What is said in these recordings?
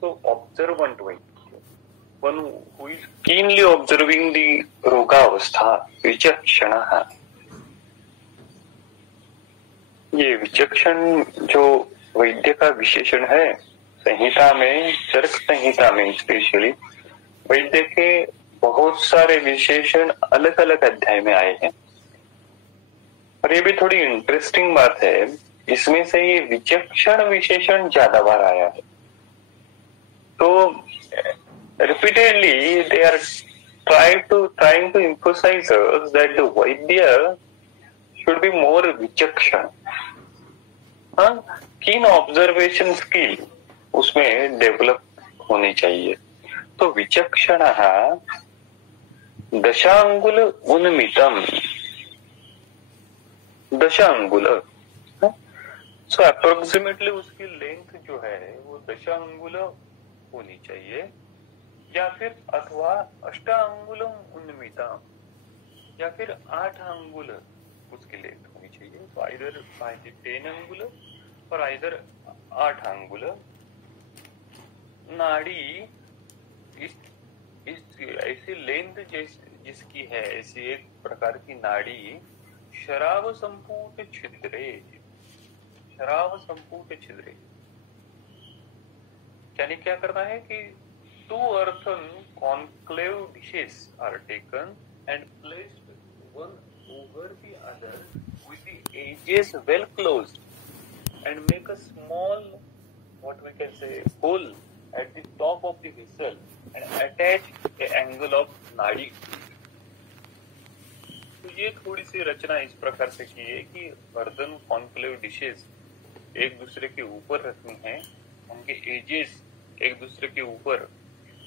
So observant Vaidya, one who is keenly observing the रोगावस्था, विचक्षणः. ये विचक्षण जो वैद्य का विशेषण है, संहिता में, चरक संहिता में स्पेशली वैद्य के बहुत सारे विशेषण अलग अलग अध्याय में आए हैं. और ये भी थोड़ी इंटरेस्टिंग बात है, इसमें से ये विचक्षण विशेषण ज्यादा बार आया है. तो repeatedly they are trying to emphasize us that the Vaidya should be more विचक्षण. कीन ऑब्जर्वेशन स्किल उसमें डेवलप होनी चाहिए. तो विचक्षणः दशांगुल उन्मितम, दशांगुल, सो अप्रोक्सीमेटली उसकी लेंथ जो है वो दशांगुल होनी चाहिए, या फिर अथवा अष्टांगुलम उन्मितम, या फिर 8 अंगुल उसकी लेंथ होनी चाहिए. तो आइदर 10 अंगुल और आइदर 8 अंगुल. नाड़ी इस ऐसी लेंथ जिसकी है, ऐसी एक प्रकार की नाड़ी शराव संपूट छिद्रे, शराव संपूट छिद्रे. यानी क्या करना है कि 2 earthen concave dishes are taken and placed one over the other with the edges well closed, and make a small, what we can say, hole at the top of the vessel and attach the angle of nadi. तो ये थोड़ी सी रचना इस प्रकार से की है कि earthen concave dishes एक दूसरे के ऊपर रखनी है, उनके एजेस एक दूसरे के ऊपर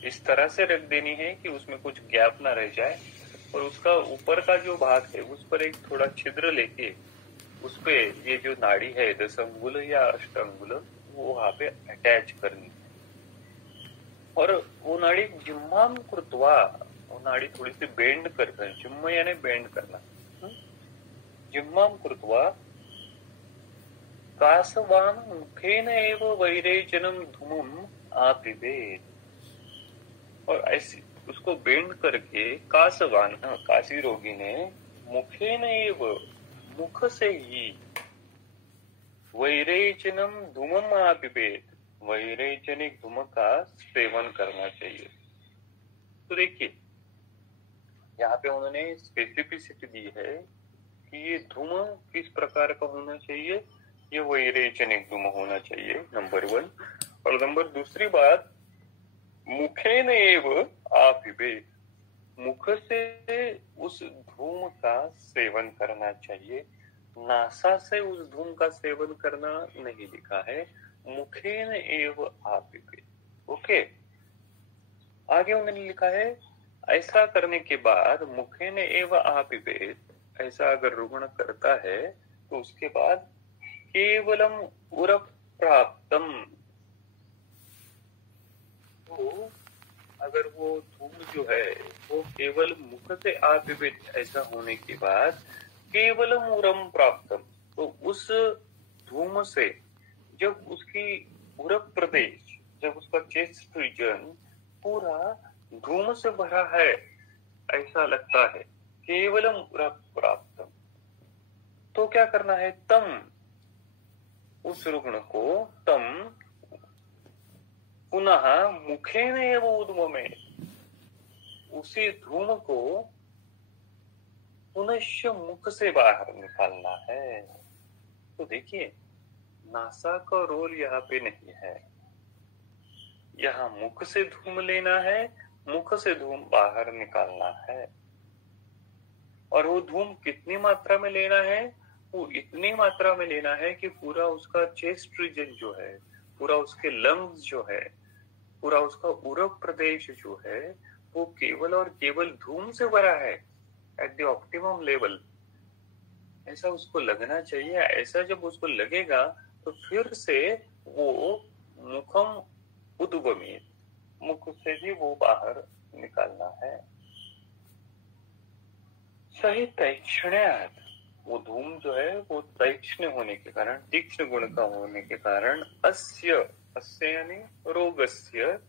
इस तरह से रख देनी है कि उसमें कुछ गैप ना रह जाए, और उसका ऊपर का जो भाग है उस पर एक थोड़ा छिद्र लेके उस पे ये जो नाड़ी है 10 अंगुल या 8 अंगुल वो वहां पे अटैच करनी है. और वो नाड़ी जिम्माम कृत्वा, वो नाड़ी थोड़ी सी बेंड करना, जिम्म यानी बेंड करना, जिम्माम कृत्वा कासवान मुखेन एव वैरेचनम धूमम आपिबेत. और ऐसी उसको बेंड करके कासवान, काशी रोगी ने मुखेन एव, मुख से ही, वैरेचनम धूमम आपिबेत, वैरेचनिक धूम का सेवन करना चाहिए. तो देखिए यहाँ पे उन्होंने स्पेसिफिसिटी दी है कि ये धूम किस प्रकार का होना चाहिए, ये वैरेचनिक धूम होना चाहिए, नंबर 1. और नंबर दूसरी बात, मुखेन एव आपिबेत, मुख से उस धूम का सेवन करना चाहिए. नासा से उस धूम का सेवन करना नहीं लिखा है, मुखेन एव आपिबेत. ओके, आगे उन्होंने लिखा है ऐसा करने के बाद मुखेन एव आपिबेत, ऐसा अगर रुग्ण करता है तो उसके बाद केवलम उर प्राप्तम, तो अगर वो धूम जो है वो केवल मुख से आपिबेत ऐसा होने के बाद केवलम उरम प्राप्तम, तो उस धूम से जब उसकी उरक प्रदेश, जब उसका चेस्ट रीजन पूरा धूम से भरा है ऐसा लगता है, केवलम उरक प्राप्तम, तो क्या करना है, तम, उस रुग्ण को, तम पुनः मुखेन एव उद्वमेत, उसी धूम को पुनश्च मुख से बाहर निकालना है. तो देखिए नासा का रोल यहाँ पे नहीं है, यहाँ मुख से धूम लेना है, मुख से धूम बाहर निकालना है. और वो धूम कितनी मात्रा में लेना है, वो इतनी मात्रा में लेना है कि पूरा उसका चेस्ट रीजन जो है, पूरा उसके लंग्स जो है, पूरा उसका उरक प्रदेश जो है वो केवल और केवल धूम से भरा है एट द ऑप्टिमम लेवल. ऐसा उसको लगना चाहिए. ऐसा जब उसको लगेगा तो फिर से वो मुखम उद्वमित, मुख से ही वो बाहर निकालना है. सही तैक्षण्यात, वो धूम जो है वो तैक्ष्ण होने के कारण, तीक्ष्ण गुण का होने के कारण, अस्य अस्य यानी रोगस्य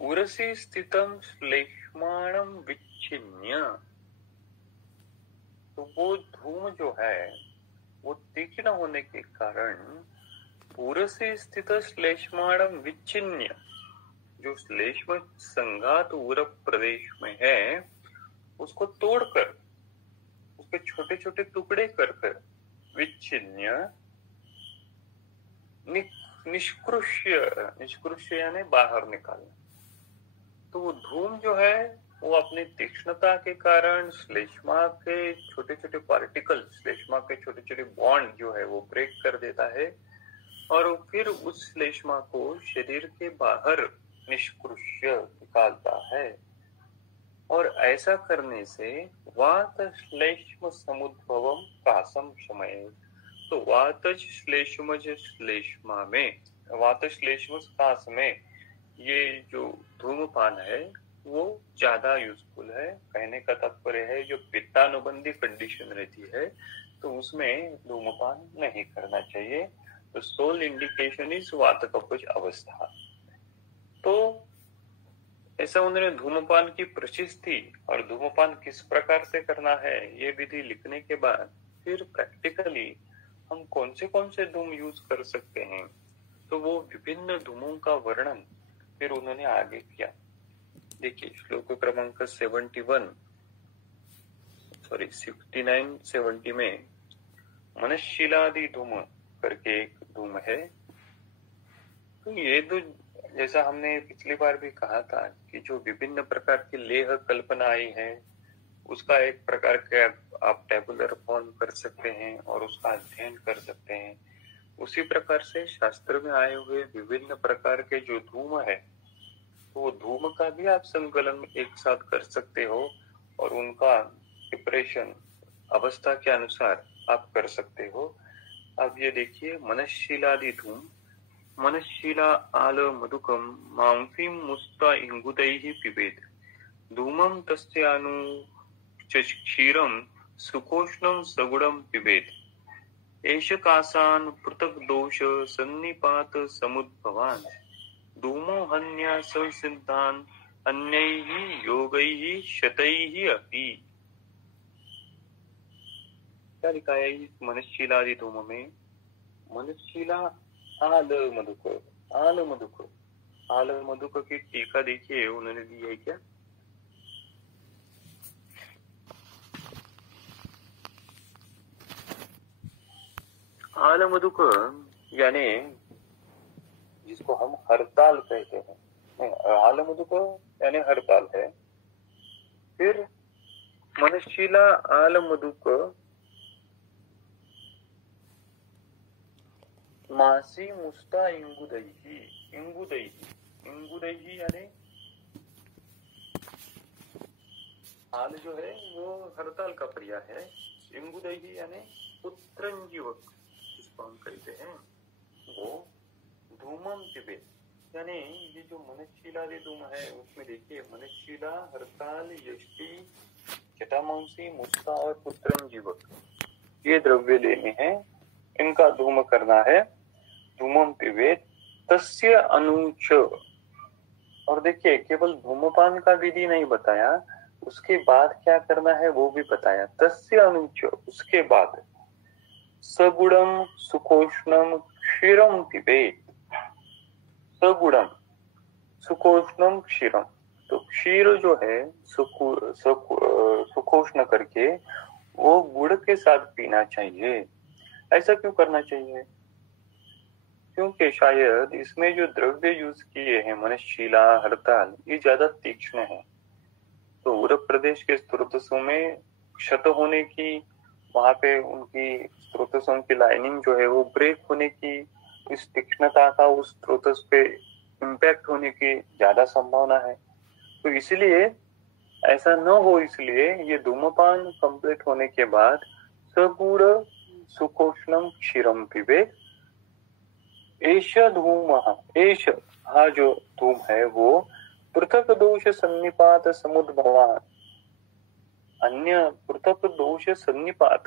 उरसी स्थितम श्लेष्माणम विच्छिन्य। तो वो धूम जो है वो तीक्ष्ण होने के कारण उरसी स्थित श्लेष्माणम विच्छिन्य, जो श्लेष्म संघात उर प्रदेश में है उसको तोड़कर, उसके छोटे छोटे टुकड़े कर कर विच्छिन्य निष्कृष्य, निष्कृष्य यानी बाहर निकालना। तो वो धूम जो है वो अपनी तीक्ष्णता के कारण श्लेष्मा के छोटे छोटे पार्टिकल, श्लेष्मा के छोटे छोटे बॉन्ड जो है वो ब्रेक कर देता है और फिर उस श्लेष्मा को शरीर के बाहर निष्कृष्य निकालता है। और ऐसा करने से वात श्लेष्म समुद्भवम कासम शमये। तो वात श्लेष्मज श्लेष्मा में, वात श्लेष्म कास में ये जो धूमपान है वो ज्यादा यूजफुल है। कहने का तात्पर्य है जो पित्तानुबंधी कंडीशन रहती है तो उसमें धूमपान नहीं करना चाहिए। तो सोल इंडिकेशन इज वात कपच अवस्था। तो ऐसा उन्होंने धूमपान की प्रशस्ति और धूमपान किस प्रकार से करना है ये विधि लिखने के बाद फिर प्रैक्टिकली हम कौन से धूम यूज कर सकते हैं, तो वो विभिन्न धूमों का वर्णन फिर उन्होंने आगे किया। देखिए श्लोक क्रमांक 69-70 में मनशीलादि धूम करके एक धूम है। तो ये तो जैसा हमने पिछली बार भी कहा था कि जो विभिन्न प्रकार की लेह कल्पनाएं हैं उसका एक प्रकार के आप टेबुलर फॉर्म कर सकते हैं और उसका अध्ययन कर सकते हैं। उसी प्रकार से शास्त्र में आए हुए विभिन्न प्रकार के जो धूम है वो धूम का भी आप संकलन एक साथ कर सकते हो और उनका प्रिपरेशन अवस्था के अनुसार आप कर सकते हो। अब ये देखिए मनशीलादि धूम, मनशीला आल मधुकम मांसी मुस्ता इंगुदैहि पिबेत धूमम तस्यानु क्षीरम सुकोष्णम सगुणम पिबेत एष कासान पृथक दोष सन्निपात समुद्भवान धूमो हन्या संसिद्धान अन्यैहि योगैहि शतैहि अपि। क्या लिखा है इस मनशीलादि धूम में? मनशीला आल मधुक, आल मधुक, आल मधुक की टीका देखिए उन्होंने दी है क्या? आल मधुक यानी जिसको हम हड़ताल कहते हैं, आल मधुक यानी हड़ताल है। फिर मनशीला आल मधुक मासी मुस्ता इंगुदैहि, इंगुदैहि, इंगुदैहि यानी आल जो है वो हड़ताल का क्रिया है। इंगुदैहि यानी पुत्रंजीवक जिसको हम कहते हैं वो धूमम पिबेत, यानी ये जो मनशीलादि धूम है उसमें देखिए मनशीला, हड़ताल, यष्टि, जटामांसी, मुस्ता और पुत्रंजीवक ये द्रव्य लेने हैं, इनका धूम करना है। धूमम पिबेत तस्य अनुच। और देखिए केवल धूमपान का विधि नहीं बताया, उसके बाद क्या करना है वो भी बताया। तस्य अनुच उसके बाद सगुणम सुकोष्णम क्षीरम पिबेत, सगुणम सुकोष्णम क्षीरम। तो क्षीर जो है सुकोष्ण करके वो गुड़ के साथ पीना चाहिए। ऐसा क्यों करना चाहिए? क्योंकि शायद इसमें जो द्रव्य यूज किए हैं मनशीला, हड़ताल, ये ज्यादा तीक्ष्ण है। तो उत्तर प्रदेश के स्रोतसों में क्षत होने की, वहां पे उनकी स्रोतसों की लाइनिंग जो है वो ब्रेक होने की, इस तीक्ष्णता का उस स्रोतस पे इम्पैक्ट होने की ज्यादा संभावना है। तो इसलिए ऐसा न हो, इसलिए ये धूमपान कंप्लीट होने के बाद सगुण सुकोष्णम क्षीरम पिबेत एष धूम, एष हा जो धूम है वो पृथक दोष सन्निपात समुद्भवान, अन्य पृथक दोष सन्निपात,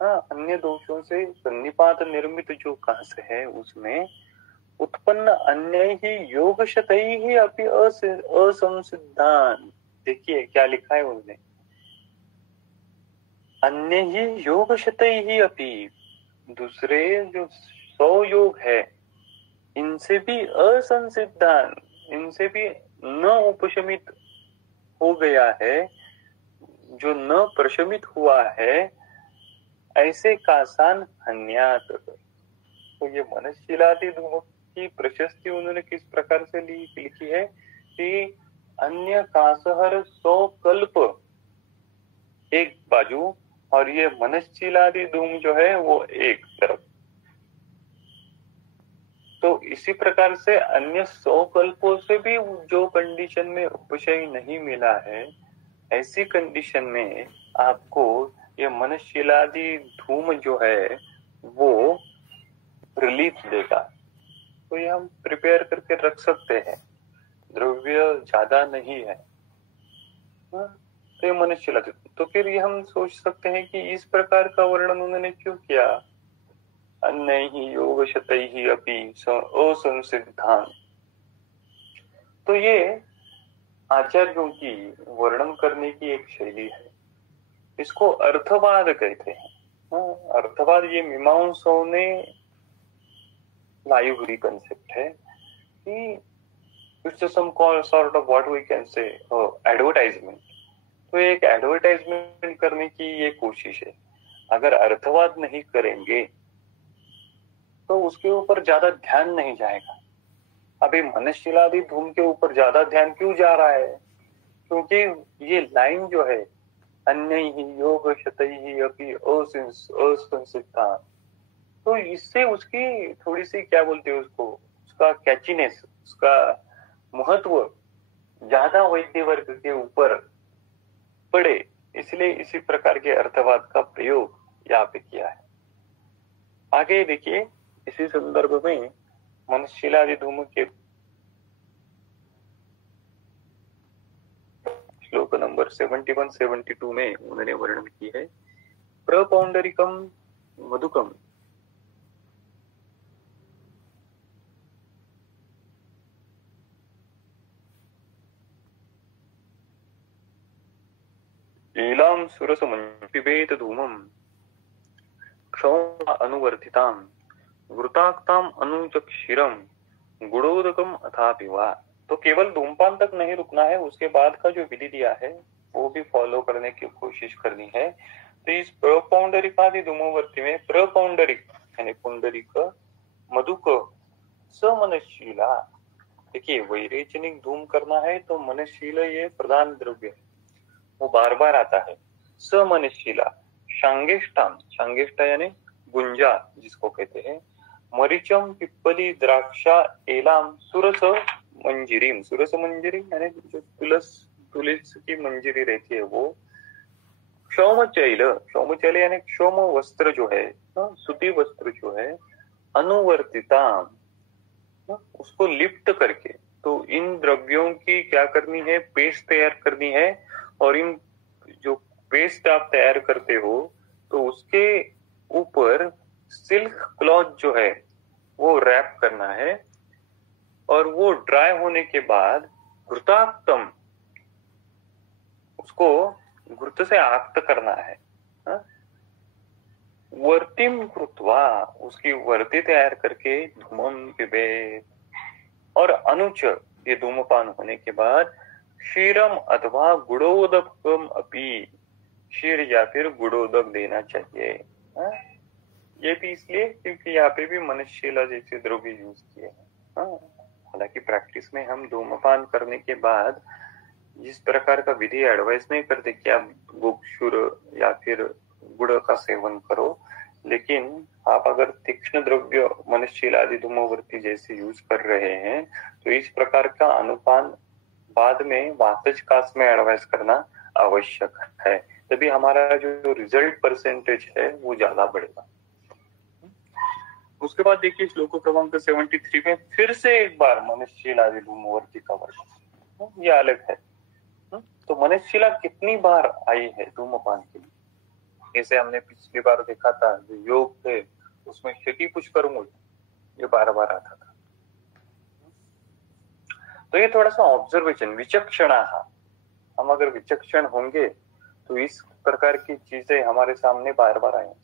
अन्य दोषों से सन्निपात निर्मित जो कांस है उसमें उत्पन्न अन्य ही योगशतै ही अपि असंसिद्धान। देखिए क्या लिखा है उन्होंने, अन्य ही योगशतै ही अपि, दूसरे जो 100 योग है इनसे भी असंसिद्धान, इनसे भी न उपशमित हो गया है, जो न प्रशमित हुआ है, ऐसे कासान हन्यात। तो ये मनःशीलादि धूमक की प्रशस्ति उन्होंने किस प्रकार से लिखी है कि अन्य कासहर 100 कल्प एक बाजू और ये मनःशीलादि धूम जो है वो एक तरफ। तो इसी प्रकार से अन्य 100 कल्पों से भी जो कंडीशन में उपशय नहीं मिला है, ऐसी कंडीशन में आपको ये मनःशीलादि धूम जो है वो रिलीफ देगा। तो ये हम प्रिपेयर करके रख सकते हैं, द्रव्य ज्यादा नहीं है, तो ये मनःशीलादि। तो फिर ये हम सोच सकते हैं कि इस प्रकार का वर्णन उन्होंने क्यों किया, अन्य ही योगशतै ही अपि असंसिद्धान। तो ये आचार्यों की वर्णन करने की एक शैली है, इसको अर्थवाद कहते हैं। अर्थवाद ये मीमांसों ने लाई हुई कंसेप्ट है कि it's some sort of what we can say advertisement. तो एक एडवर्टाइजमेंट करने की ये कोशिश है। अगर अर्थवाद नहीं करेंगे तो उसके ऊपर ज्यादा ध्यान नहीं जाएगा। अभी मनःशीलादि धूम के ऊपर ज्यादा ध्यान क्यों जा रहा है, क्योंकि ये लाइन जो है अन्य ही योग शतै ही अपि असंसिद्धान, तो इससे उसकी थोड़ी सी क्या बोलते हैं उसको, उसका कैचीनेस, उसका महत्व ज्यादा वैद्य वर्ग के ऊपर पड़े, इसलिए इसी प्रकार के अर्थवाद का प्रयोग यहाँ पे किया है। आगे देखिए इसी संदर्भ में मनःशीलादि धूम के श्लोक नंबर 71-72 में उन्होंने वर्णन की है, प्रपौंडरिकम मधुकम लीलां सुरसमन्वित धूमं क्षौम अनुवर्तिताम वृताक्ताम अनुचक्षिरम गुणोदकम अथापिवा। तो केवल धूमपान तक नहीं रुकना है, उसके बाद का जो विधि दिया है वो भी फॉलो करने की कोशिश करनी है। तो इस प्रपौंडरिकादि धूमवर्ती में प्रपौंडरिक यानी पुंडरिक, मधुक, समनशीला। देखिए वैरेचनिक धूम करना है तो मनशील ये प्रधान द्रव्य है, वो बार बार आता है। समनशीला, शांगेष्टाम, शांगेष्टा यानी गुंजा जिसको कहते हैं, मरीचम पिप्पली द्राक्षा एलाम सुरस मंजिरीम, सुरस मंजिरी यानी जो तुलस की मंजिरी रहती है वो, क्षौमचैल, क्षौमचैल यानी क्षौम वस्त्र जो है, सूती वस्त्र जो है, अनुवर्तिताम, उसको लिप्त करके। तो इन द्रव्यों की क्या करनी है, पेस्ट तैयार करनी है, और इन जो पेस्ट आप तैयार करते हो तो उसके ऊपर सिल्क क्लॉथ जो है वो रैप करना है, और वो ड्राई होने के बाद घृताक्तम, उसको घृत से आक्त करना है, वर्तिम कृत्वा, उसकी वर्ती तैयार करके धूमम पिबेत, और अनुच, ये धूमपान होने के बाद क्षीरम अथवा गुड़ोदकम अपि, क्षीर या फिर गुड़ोदक देना चाहिए। ये भी इसलिए क्योंकि यहाँ पे भी मनशीला जैसे द्रव्य यूज किए हैं। हालांकि प्रैक्टिस में हम धूमपान करने के बाद जिस प्रकार का विधि एडवाइस नहीं करते कि आप गोक्षुर या फिर गुड़ का सेवन करो, लेकिन आप अगर तीक्ष्ण द्रव्य मनशीलादि धूमवर्ती जैसे यूज कर रहे हैं तो इस प्रकार का अनुपान बाद में वातज कास में एडवाइस करना आवश्यक है, तभी हमारा जो रिजल्ट परसेंटेज है वो ज्यादा बढ़ेगा। उसके बाद देखिए श्लोक क्रमांक 73 में फिर से एक बार मनशीलादि धूमवर्ती का वर्णन, ये अलग है। तो मनशीला कितनी बार आई है धूमपान के लिए, जैसे हमने पिछली बार देखा था जो योग थे उसमें क्षति पुष्कर मूल ये बार बार आता था, तो ये थोड़ा सा ऑब्जर्वेशन, विचक्षणा, हम अगर विचक्षण होंगे तो इस प्रकार की चीजें हमारे सामने बार बार आएंगी।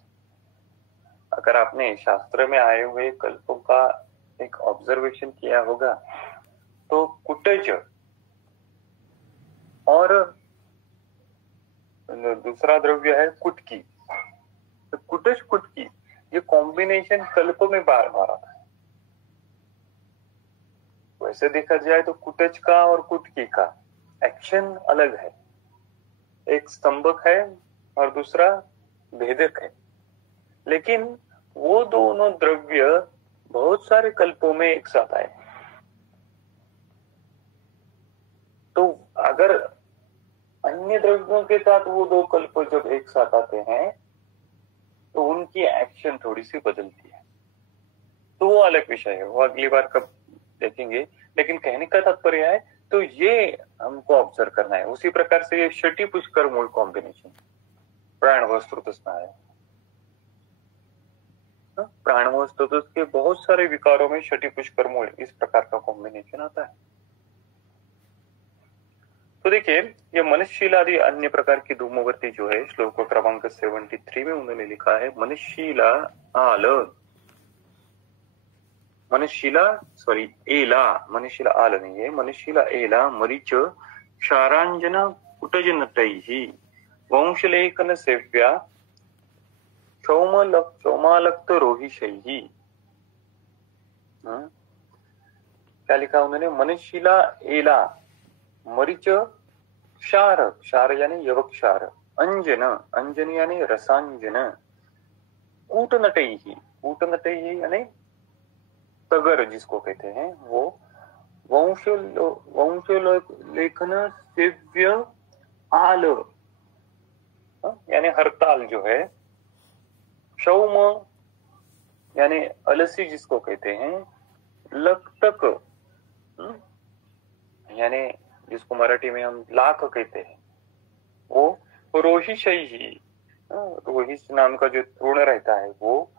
अगर आपने शास्त्र में आए हुए कल्पों का एक ऑब्जर्वेशन किया होगा तो कुटज और दूसरा द्रव्य है कुटकी, तो कुटज कुटकी ये कॉम्बिनेशन कल्प में बार बार आता है। वैसे देखा जाए तो कुटज का और कुटकी का एक्शन अलग है, एक स्तंभक है और दूसरा भेदक है, लेकिन वो दोनों द्रव्य बहुत सारे कल्पों में एक साथ आए। तो अगर अन्य द्रव्यों के साथ वो दो कल्प जब एक साथ आते हैं तो उनकी एक्शन थोड़ी सी बदलती है, तो वो अलग विषय है, वो अगली बार कब देखेंगे। लेकिन कहने का तात्पर्य है तो ये हमको ऑब्जर्व करना है। उसी प्रकार से ये षटी पुष्कर मूल कॉम्बिनेशन प्राण वस्तु है, प्राण वस्तु के बहुत सारे विकारों में षटी पुष्कर मूल इस प्रकार का कॉम्बिनेशन आता है। तो देखिए ये मनुष्यशील आदि अन्य प्रकार की धूमवर्ती जो है श्लोक क्रमांक 73 में उन्होंने लिखा है मनुष्यशीला आल, मनुष्यशीला सॉरी एला, मनुष्यशीला आल नहीं है, मनुष्यशीला एला मरीच क्षारांजन कुटज नटैहि वंशलेखन सेव्या चौमालक्त रोहिशैहि। क्या लिखा उन्होंने, मनुष्यशीला एला मरीच क्षार, क्षार यानी यवक्षार, अंजन, अंजन यानी रसांजन, कूटनटैहि, कूटनटैहि यानी तगर जिसको कहते हैं वो, वंशलेखन सेव्य आल यानी हरताल जो है, क्षौम यानी अलसी जिसको कहते हैं, लकटक यानी जिसको मराठी में हम लाख कहते हैं वो, रोहिशैहि, रोहिश नाम का जो तृण रहता है वो,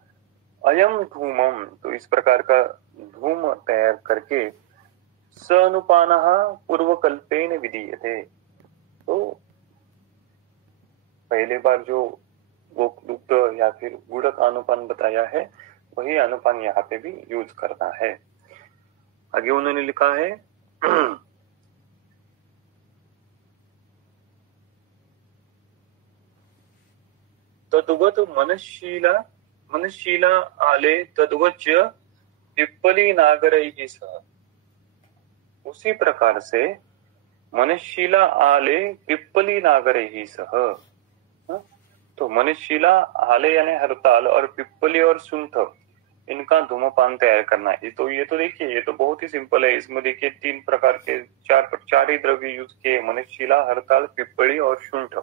अयम धूमम, तो इस प्रकार का धूम तैयार करके सनुपानः पूर्वकल्पेन विधीयते। तो पहले बार जो गोक्लुप्त या फिर गुड़ का अनुपान बताया है वही अनुपान यहाँ पे भी यूज करना है। आगे उन्होंने लिखा है तद्वत मनशीला, मनशीला आले तद्वच पिप्पली नागरैः सह, उसी प्रकार से मनशीला आले पिप्पली नागरैः सह। तो मनशीला आले यानी हरताल और पिप्पली और सुंठ इनका धूमपान तैयार करना है। तो ये तो देखिए ये तो बहुत ही सिंपल है। इसमें देखिए 3 प्रकार के चार ही द्रव्य यूज किए, मनशीला, हरताल, पिप्पली और शुंठ,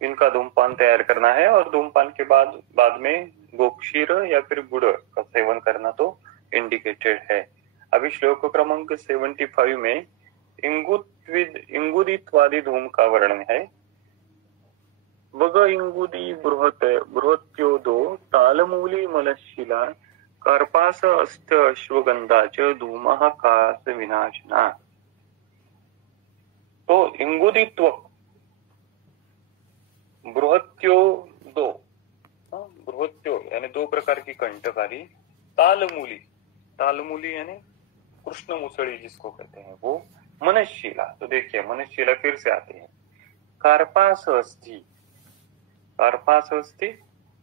इनका धूमपान तैयार करना है। और धूमपान के बाद में गोक्षीर या फिर गुड़ का सेवन करना तो इंडिकेटेड है। अभी श्लोक क्रमांक 75 में इंगुदित्वादि धूम का वर्णन है। वग इंगुदी बृहत्योदो तालमूली मलशिला कार्पास अस्त अश्वगंधा च धूमः कास विनाशना। तो इंगुदित्व बृहत्योदो, बृहत्यो यानी 2 प्रकार की कंटकारी, तालमूली, तालमूली यानी कृष्ण मुसड़ी जिसको कहते हैं वो, मनशीला, तो देखिए मनशीला फिर से आती है, कार्पास अस्थि, कार्पास अस्थि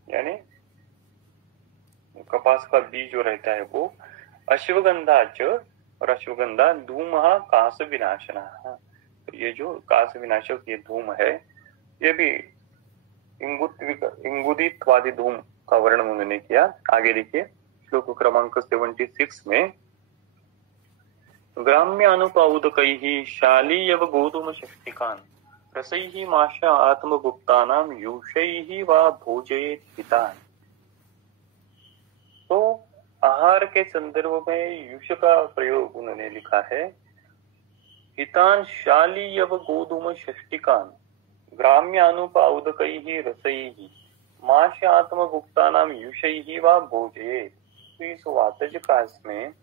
यानी कपास का बीज जो रहता है वो, अश्वगंधा च, और अश्वगंधा धूमः कास विनाशना। तो ये जो कास विनाशक ये धूम है ये भी इंगुदित्वादि धूम का वर्णन उन्होंने किया। आगे देखिए श्लोक क्रमांक 76 में ग्राम्य अनुपाउदकैः शालीयव गोधूम षष्टिकान् रसैः माशा आत्मगुप्तानां यूषैः वा भोजयेत् हितान्। तो आहार के संदर्भ में यूष का प्रयोग उन्होंने लिखा है, हितान् शालीयव गोधूम षष्टिकान् ग्राम्य अनुपाउदकैः रसैः माशा आत्मगुप्तानां यूषैः वा भोजयेत्। तो इस वातज कास में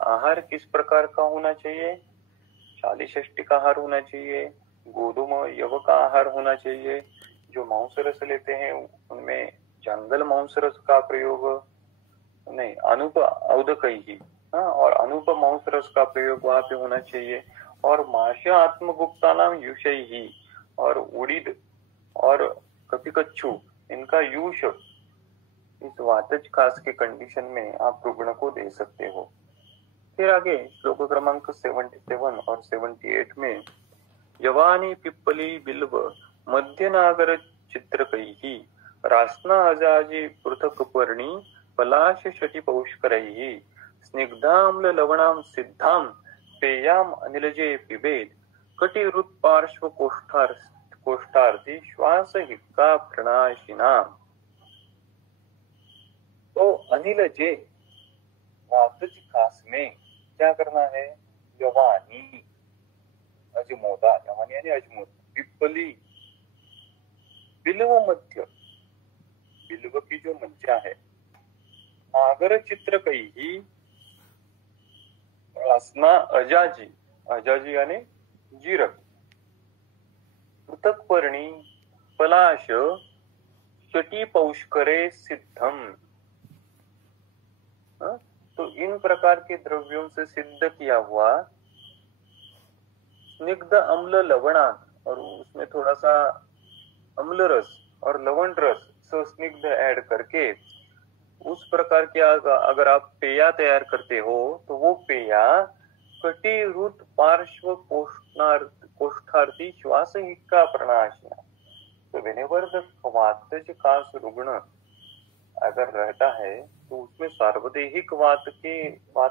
आहार किस प्रकार का होना चाहिए? शालीषष्ठी का आहार होना चाहिए, गोधूम यव का आहार होना चाहिए। जो मांस रस लेते हैं उनमें जंगल मांस रस का प्रयोग नहीं, अनुप औदकई, हाँ, और अनुप मांस रस का प्रयोग वहां पे होना चाहिए। और माश आत्मगुप्ता नाम युषय ही, और उड़ीद और कपिकच्छु इनका यूष इस वातज खास के कंडीशन में आप रुग्ण को दे सकते हो। फिर आगे श्लोक क्रमांक 77 और 78 में यवानी पिप्पली बिल्व मध्य नागर चित्रकैः रास्ना अजाजी पृथक पर्णी पलाश शटी पौष्करैः स्निग्धाम्ल लवणाम सिद्धाम पेयाम अनिलजे पिबेद कटिरुत पार्श्व कोष्ठार्थी श्वास हिक्का प्रणाशिना। तो अनिलजे वातज खास में क्या करना है? यवानी अजमोदा, यवानी यानी अजमोद, पिप्पली, बिल्व मध्य, बिल्व की जो मज्जा है, नागर चित्र कई रसना अजाजी, अजाजी यानी जीरक, पृथक पर्णी पलाश शटी पौष्करे सिद्धम। तो इन प्रकार के द्रव्यों से सिद्ध किया हुआ स्निग्ध अम्ल लवणान, और उसमें थोड़ा सा अम्ल रस और लवण रस स्निग्ध ऐड करके उस प्रकार की अगर आप पेया तैयार करते हो तो वो पेया कटिरुत पार्श्व कोष्ठार्थी श्वास हिक्का प्रणाशिना। तो whenever the वातज का रुग्ण अगर रहता है तो उसमें सार्वदेहिक वात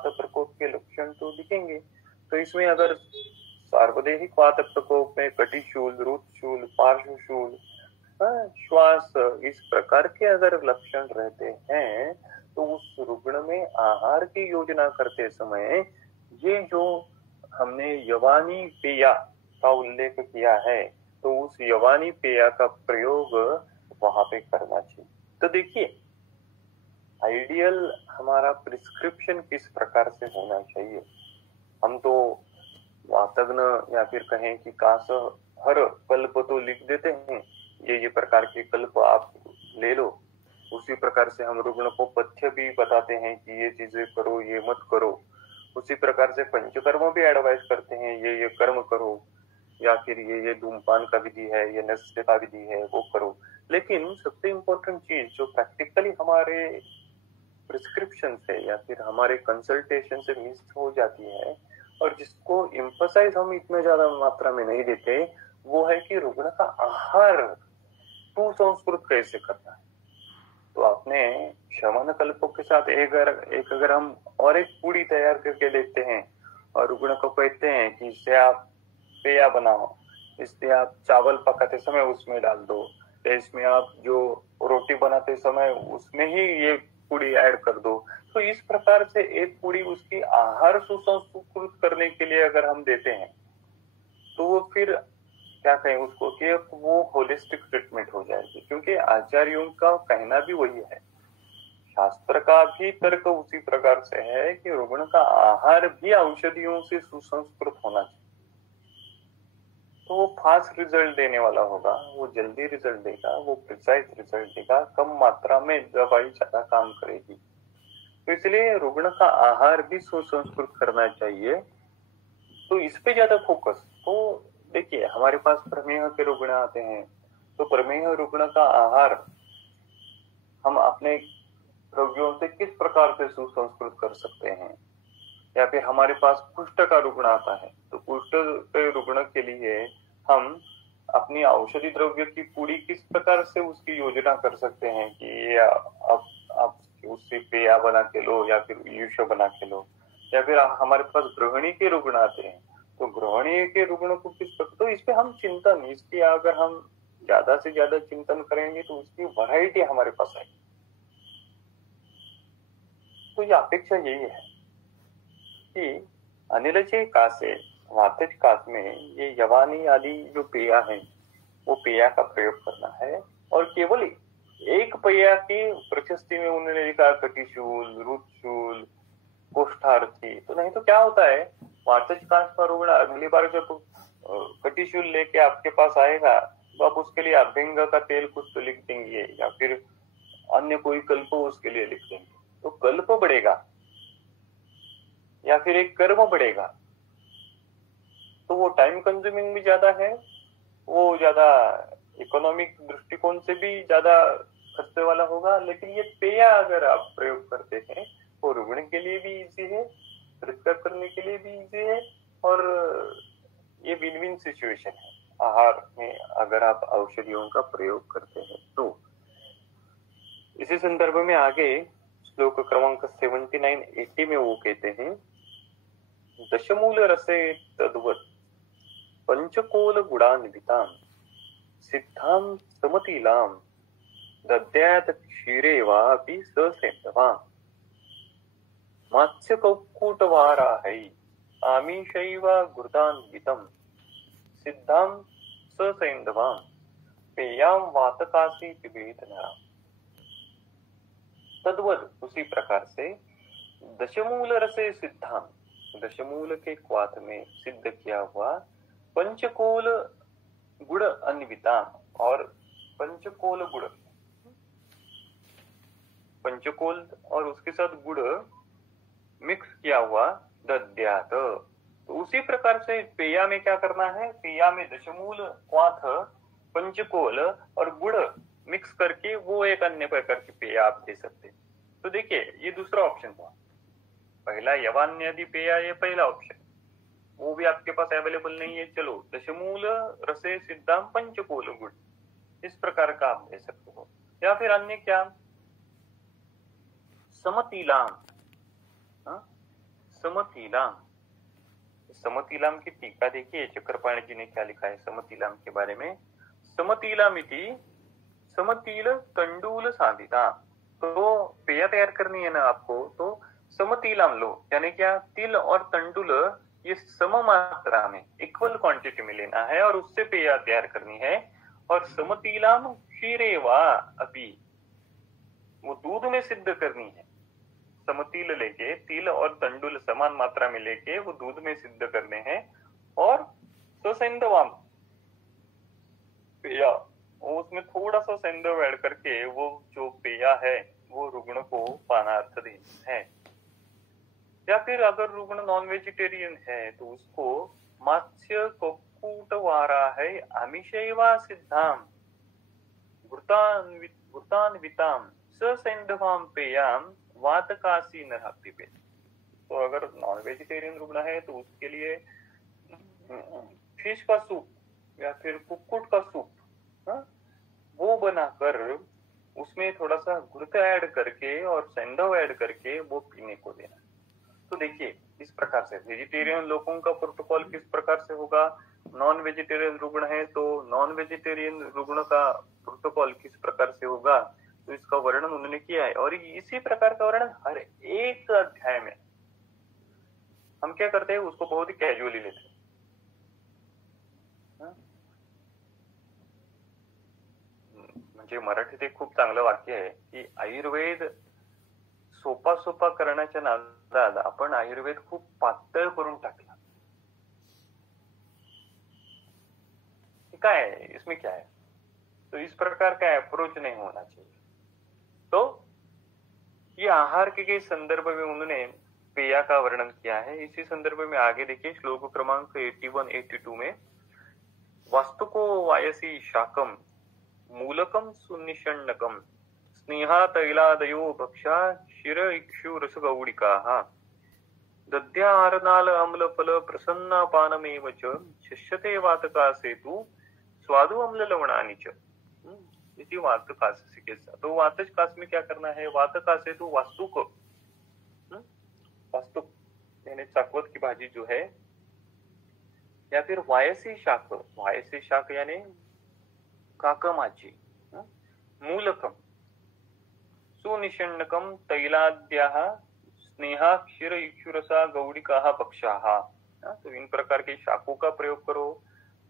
प्रकोप के लक्षण तो दिखेंगे। तो इसमें अगर सार्वदेहिक वात प्रकोप में कटिशूल, रुतशूल, पार्श्वशूल, श्वास, इस प्रकार के अगर लक्षण रहते हैं तो उस रुग्ण में आहार की योजना करते समय ये जो हमने यवानी पेया का उल्लेख किया है तो उस यवानी पेया का प्रयोग वहां पे करना चाहिए। तो देखिए आइडियल हमारा प्रिस्क्रिप्शन किस प्रकार से होना चाहिए। हम तो वातज्ञ या फिर कहें कि काश हर कल्प तो लिख देते हैं, ये प्रकार के कल्प आप ले लो। उसी प्रकार से हम रुग्ण को पथ्य भी बताते हैं कि ये चीजें करो, ये मत करो। उसी प्रकार से पंचकर्म भी एडवाइस करते हैं, ये कर्म करो, या फिर ये धूमपान का विधि है, ये नस्य का विधि है, वो करो। लेकिन सबसे इम्पोर्टेंट चीज जो प्रैक्टिकली हमारे प्रिस्क्रिप्शन से या फिर हमारे कंसल्टेशन से मिस हो जाती है और जिसको एम्फसाइज हम इतना ज्यादा मात्रा में नहीं देते, वो है कि रुग्ण का आहार सुसंस्कृत कैसे करना है। तो आपने शमन कल्पों के साथ अगर हम और एक पूड़ी तैयार करके देते हैं और रुग्ण को कहते हैं कि इससे आप पेया बनाओ, इससे आप चावल पकाते समय उसमें डाल दो, इसमें आप जो रोटी बनाते समय उसमें ही ये पूड़ी ऐड कर दो, तो इस प्रकार से एक पूड़ी उसकी आहार सुसंस्कृत करने के लिए अगर हम देते हैं तो वो फिर क्या कहें उसको कि वो होलिस्टिक ट्रीटमेंट हो जाएगी। क्योंकि आचार्यों का कहना भी वही है, शास्त्र का भी तर्क उसी प्रकार से है कि रुग्ण का आहार भी औषधियों से सुसंस्कृत होना चाहिए। तो वो फास्ट रिजल्ट देने वाला होगा, वो जल्दी रिजल्ट देगा, वो प्रिसाइज रिजल्ट देगा, कम मात्रा में दवाई ज्यादा काम करेगी। तो इसलिए रुग्ण का आहार भी सुसंस्कृत करना चाहिए। तो इस पे ज्यादा फोकस। तो देखिए हमारे पास प्रमेह के रुग्ण आते हैं, तो प्रमेह रुग्ण का आहार हम अपने द्रव्यों से किस प्रकार से सुसंस्कृत कर सकते हैं। या फिर हमारे पास कुष्ठ का रुग्ण आता है, तो कुष्ठ के रुग्ण के लिए हम अपनी औषधि द्रव्य की पूरी किस प्रकार से उसकी योजना कर सकते हैं कि ये आप उससे पेया बना के लो या फिर यूष बना के लो। या फिर हमारे पास गृहिणी के रुग्ण आते हैं, तो गृहिणी के रुग्ण को किस प्रकार, तो इसपे हम चिंतन, इसकी अगर हम ज्यादा से ज्यादा चिंतन करेंगे तो उसकी वैरायटी हमारे पास आएगी। तो ये अपेक्षा यही है कि अनिलचे कासे वातज कास में ये यवानी आदि जो पेया है वो पेया का प्रयोग करना है। और केवल एक पेया की प्रशस्ति में उन्होंने लिखा कटिशूल, रुतशूल, कोष्ठार्थी। तो नहीं तो क्या होता है, वातज का रुग्ण अगली बार जब कटिशूल लेके आपके पास आएगा तो आप उसके लिए अभ्यंग का तेल कुछ तो लिख देंगे या फिर अन्य कोई कल्प उसके लिए लिख देंगे, तो कल्प बढ़ेगा या फिर एक कर्म बढ़ेगा, तो वो टाइम कंज्यूमिंग भी ज्यादा है, वो ज्यादा इकोनॉमिक दृष्टिकोण से भी ज्यादा खर्चे वाला होगा। लेकिन ये पेया अगर आप प्रयोग करते हैं वो रुग्ण के लिए भी इजी है, प्रिस्क्राइब करने के लिए भी इजी है, और ये विन विन सिचुएशन है आहार में अगर आप औषधियों का प्रयोग करते हैं तो। इसी संदर्भ में आगे श्लोक क्रमांक 79-80 में वो कहते हैं, दशमूल रसे तद्वत् पंचकोल गुणान्वितां सिद्धां समतिलां दद्यात् क्षीरे वापि ससेन्दवां मत्स्य कौक्कूटवाराहै आमिषैव घृतान्वितं सिद्धां ससेन्दवां पेयां वातकासी पिबेत नरः। तद्वत् उसी प्रकार से दशमूल रसे सिद्धां, दशमूल के क्वाथ में सिद्ध किया हुआ पंचकोल गुड़ अन्विता, और पंचकोल गुड़, पंचकोल और उसके साथ गुड़ मिक्स किया हुआ दद्यात। तो उसी प्रकार से पेया में क्या करना है, पेया में दशमूल क्वाथ पंचकोल और गुड़ मिक्स करके वो एक अन्य प्रकार की पेया आप दे सकते हैं। तो देखिए ये दूसरा ऑप्शन हुआ, पहला यवान्यदि पेया ये पहला ऑप्शन, वो भी आपके पास अवेलेबल नहीं है, चलो दशमूल रसे सिद्धां पंचकोल गुड़ इस प्रकार का आप दे सकते हो। या फिर अन्य क्या, समतिलाम, समतिलाम, समतिलाम की टीका देखिए चक्रपाणी जी ने क्या लिखा है समतिलाम के बारे में। समतिलामिति समतिल तंडूल साधिता, तो पेय तैयार करनी है ना आपको, तो समतिलाम लो, यानी क्या, तिल और तंडुल ये सम मात्रा में इक्वल क्वांटिटी में लेना है और उससे पेय तैयार करनी है। और समतिलाम क्षीरे वा अपि, वो दूध में सिद्ध करनी है। समतिल लेके तिल और तंडुल समान मात्रा में लेके वो दूध में सिद्ध करने हैं, और ससेंधवाम पेया, उसमें थोड़ा सा सेंधव ऐड करके वो जो पेया है वो रुग्ण को पानार्थ देना है। या फिर अगर रुग्ण नॉन वेजिटेरियन है तो उसको मत्स्य कूटवाराहै आमिषैवा सिद्धां घृतान्वितां ससेंधवां पेयां वातकासी नरः पिबेत। तो अगर नॉन वेजिटेरियन रुग्ण है तो उसके लिए फिश का सूप या फिर कुक्कुट का सूप, वो बनाकर उसमें थोड़ा सा घृत ऐड करके और सेंधव ऐड करके वो पीने को देना। तो देखिए इस प्रकार से वेजिटेरियन लोगों का प्रोटोकॉल किस प्रकार से होगा, नॉन वेजिटेरियन रुग्ण है तो नॉन वेजिटेरियन रुग्ण का प्रोटोकॉल किस प्रकार से होगा, तो इसका वर्णन उन्होंने किया है। और इसी प्रकार का वर्णन हर एक अध्याय में हम क्या करते हैं, उसको बहुत ही कैजुअली लेते हैं। म्हणजे मराठीत एक खूप चांगलं वाक्य आहे की आयुर्वेद सोपा सोपा करण्याच्या नादात आपण आयुर्वेद खूप पातळ करून टाकला। क्या है इसमें, क्या है, तो इस प्रकार का अप्रोच नहीं होना चाहिए। तो ये आहार के संदर्भ में उन्होंने पेया का वर्णन किया है। इसी संदर्भ में आगे देखिए श्लोक क्रमांक 81-82 में, वास्तुको वायसी शाकम मूलकम सुनिषण्णकम स्नेहा तैलादयो भक्षा शिर इक्षु रसगौडिकाः दद्यारनाल अम्लफल प्रसन्नपानमेव च शिष्यते वातकासेतु स्वादु अम्ल लवणानि च इति वातकास चिकित्सा। तो वातकास में क्या करना है, वातकासेतु वास्तुक, वास्तुक यानी चाकवत की भाजी जो है, या फिर वायसी शाक, वायसी शाक यानी काकमाची, मूलकम सुनिषण्णकम तैलाद्याः स्नेहा क्षीर इक्षुरसा गौडिकाः भक्षाः। तो इन प्रकार के शाकों का प्रयोग करो,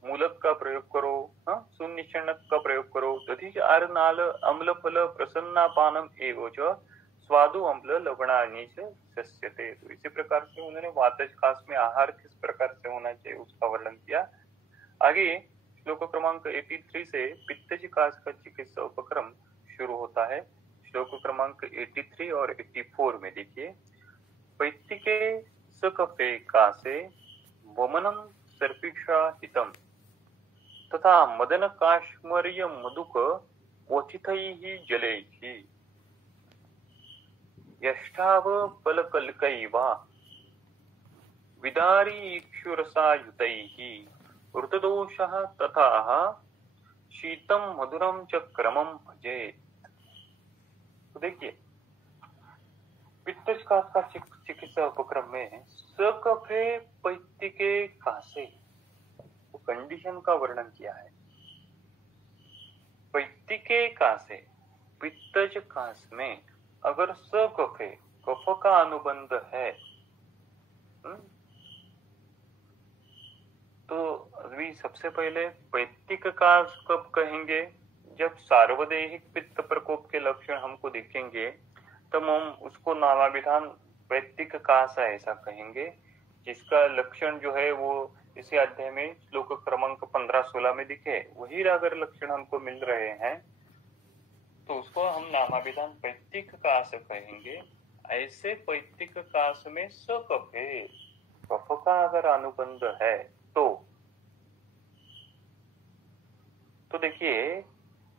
मूलक का प्रयोग करो, सुनिषण्णक का प्रयोग करो, दधि आरनाल अम्लफल प्रसन्नापानम एव च स्वादु अम्ल लवणानि च शस्यते। तो इसी प्रकार से उन्होंने वातज कास में आहार किस प्रकार से होना चाहिए उसका वर्णन किया। आगे श्लोक क्रमांक 83 से पित्तज कास का चिकित्सा उपक्रम शुरू होता है। श्लोक क्रमांक 83 और 84 में देखिए, पैत्तिके सकफे कासे वमनम सर्पिक्षा हितम तथा मदन काश्मर्य मधुक क्वचितैः जलैः यष्टाव फलकल्कैवा विदारी इक्षुरसायुतैः ऋतदोषः तथा शीतम मधुरम च क्रमम भजेत्। तो देखिए, पित्तज कास का चिकित्सा उपक्रम में सकफे पैत्तिके कासे वो कंडीशन का वर्णन किया है। पैत्तिके कासे पित्तज कास में अगर सकफे कफ का अनुबंध है तो अभी सबसे पहले पैत्तिक कास कब कहेंगे, जब सार्वदेहिक पित्त प्रकोप के लक्षण हमको दिखेंगे तब हम उसको नामाभिधान पैत्तिक कास ऐसा कहेंगे, जिसका लक्षण जो है वो इसी अध्याय में श्लोक क्रमांक 15-16 में दिखे, वही अगर लक्षण हमको मिल रहे हैं तो उसको हम नामाभिधान पैत्तिक कास कहेंगे। ऐसे पैत्तिक कास में सकफे कफ का अगर अनुबंध है तो देखिए,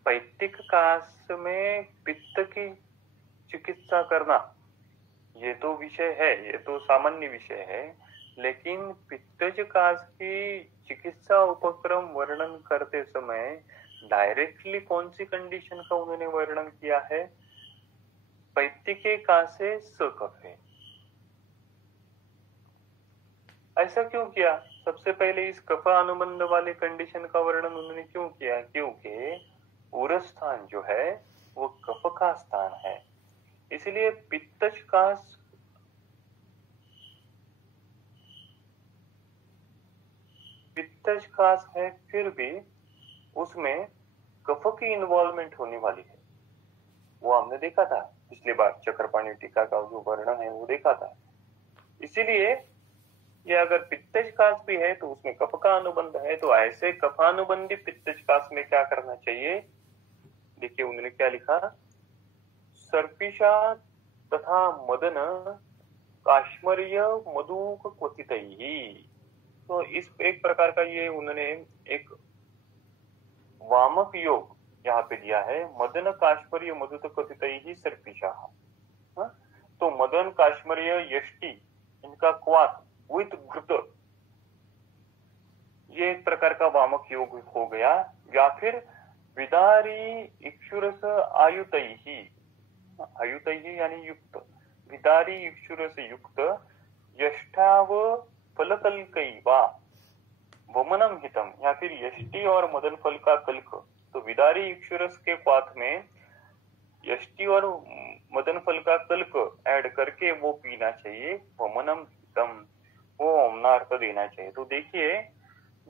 पैत्तिक कास में पित्त की चिकित्सा करना ये तो विषय है, ये तो सामान्य विषय है, लेकिन पित्तज कास की चिकित्सा उपक्रम वर्णन करते समय डायरेक्टली कौन सी कंडीशन का उन्होंने वर्णन किया है, पैत्तिके कासे सकफे। ऐसा क्यों किया? सबसे पहले इस कफ अनुबंध वाले कंडीशन का वर्णन उन्होंने क्यों किया? क्योंकि उर स्थान जो है वो कफ का स्थान है, इसलिए पित्तज कास है, फिर भी उसमें कफ की इन्वॉल्वमेंट होने वाली है। वो हमने देखा था पिछली बार, चक्रपाणी टीका का जो वर्णन है वो देखा था। इसीलिए ये अगर पित्तज कास भी है तो उसमें कफ का अनुबंध है, तो ऐसे कफानुबंधी पित्तज कास में क्या करना चाहिए? देखिए उन्होंने क्या लिखा, सर्पिषा तथा मदन काश्मर्य मधुक क्वचितैः। तो इस एक प्रकार का ये उन्होंने एक वामक योग यहाँ पे दिया है, मदन काश्मर्य मधुक क्वचितैः सर्पिषा। तो मदन काश्मर्य यष्टि इनका क्वाथ विथ घृत, ये एक प्रकार का वामक योग हो गया। या फिर विदारी इक्षुरस आयुतैः, आयुतैः यानी युक्त, विदारी इक्षुरस युक्त यष्टाव फलकल्कैवा वमनम हितम, या फिर यष्टि और मदन फल का कल्क। तो विदारी इक्षुरस के पाथ में यष्टि और मदन फल का कल्क ऐड करके वो पीना चाहिए, वमनम हितम, वो ओमनार्थ देना चाहिए। तो देखिए,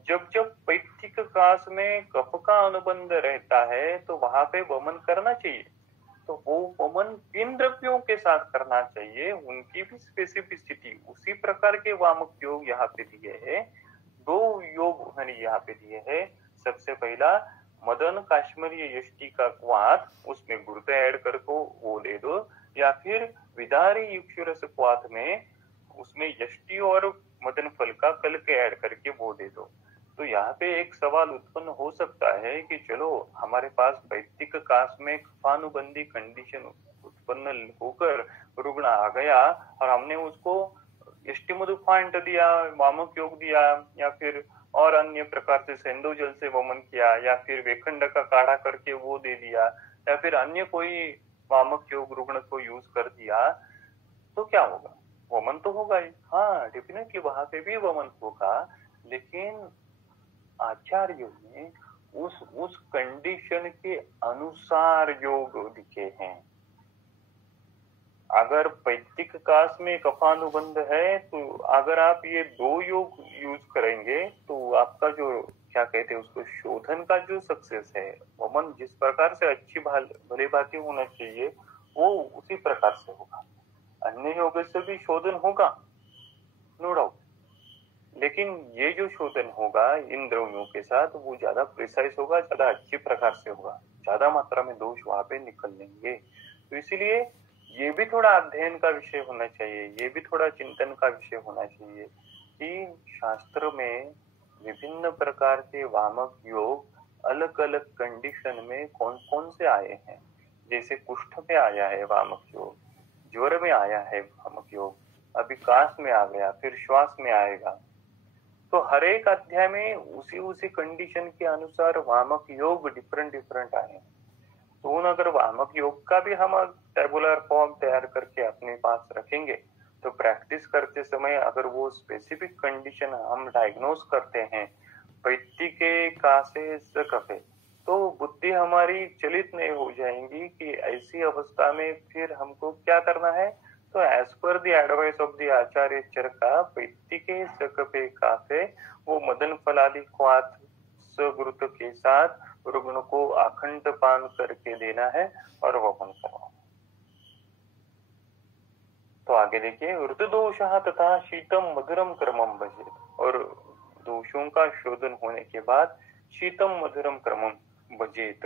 जब जब पैत्तिक कास में कफ का अनुबंध रहता है तो वहां पे वमन करना चाहिए, तो वो वमन किन द्रव्यों के साथ करना चाहिए उनकी भी स्पेसिफिसिटी, उसी प्रकार के वामक योग यहाँ पे दिए है। दो योग उन्होंने यहाँ पे दिए है। सबसे पहला मदन काश्मीरी यष्टि का क्वाथ, उसमें गुर्द ऐड करके वो दे दो, या फिर विदारी युक्षुरस क्वाथ में उसमें यष्टि और मदन फल का कल्क ऐड करके वो दे दो। तो यहाँ पे एक सवाल उत्पन्न हो सकता है कि चलो हमारे पास पैत्तिक कास में कफानुबंधी कंडीशन उत्पन्न होकर रुग्ण आ गया और हमने उसको यष्टि मधु फांट दिया, वामक योग दिया, या फिर और अन्य प्रकार से सेंधु जल से वमन किया, या फिर वेखंड का काढ़ा करके वो दे दिया, या फिर अन्य कोई वामक योग रुग्ण को यूज कर दिया, तो क्या होगा? वमन तो होगा ही। हाँ, डेफिनेटली वहां पे भी वमन होगा, लेकिन आचार्यों ने उस कंडीशन के अनुसार योग लिखे हैं। अगर पैत्तिक कास में कफानुबंध है तो अगर आप ये दो योग यूज करेंगे तो आपका जो क्या कहते हैं उसको शोधन का जो सक्सेस है, वमन जिस प्रकार से अच्छी भली भांति होना चाहिए वो उसी प्रकार से होगा। अन्य योगों से भी शोधन होगा, नो डाउट, लेकिन ये जो शोधन होगा इन द्रव्यों के साथ वो ज्यादा प्रिसाइज होगा, ज्यादा अच्छी प्रकार से होगा, ज्यादा मात्रा में दोष वहां पे निकल लेंगे। तो इसीलिए ये भी थोड़ा अध्ययन का विषय होना चाहिए, ये भी थोड़ा चिंतन का विषय होना चाहिए कि शास्त्र में विभिन्न प्रकार के वामक योग अलग अलग कंडीशन में कौन कौन से आए हैं। जैसे कुष्ठ में आया है वामक योग, ज्वर में आया है वामक योग, अभी काश में आ गया, फिर श्वास में आएगा। तो हर एक अध्याय में उसी उसी कंडीशन के अनुसार वामक योग डिफरेंट डिफरेंट आए हैं। तो उन अगर वामक योग का भी हम टेबुलर फॉर्म तैयार करके अपने पास रखेंगे तो प्रैक्टिस करते समय अगर वो स्पेसिफिक कंडीशन हम डायग्नोज करते हैं पैत्ती के कासे स कफे, तो बुद्धि हमारी चलित नहीं हो जाएंगी कि ऐसी अवस्था में फिर हमको क्या करना है। तो as per the advice of the Acharya Charaka पैत्ती के सकपे कासे वो मदन फलाली क्वाथ सगुरुत के साथ रुग्ण को अखंड पान करके देना है और वपन करवाना। तो आगे देखिए, ऋतु दोष तथा शीतम मधुरम क्रमम भजे, और दोषों का शोधन होने के बाद शीतम मधुरम क्रमम भजेत।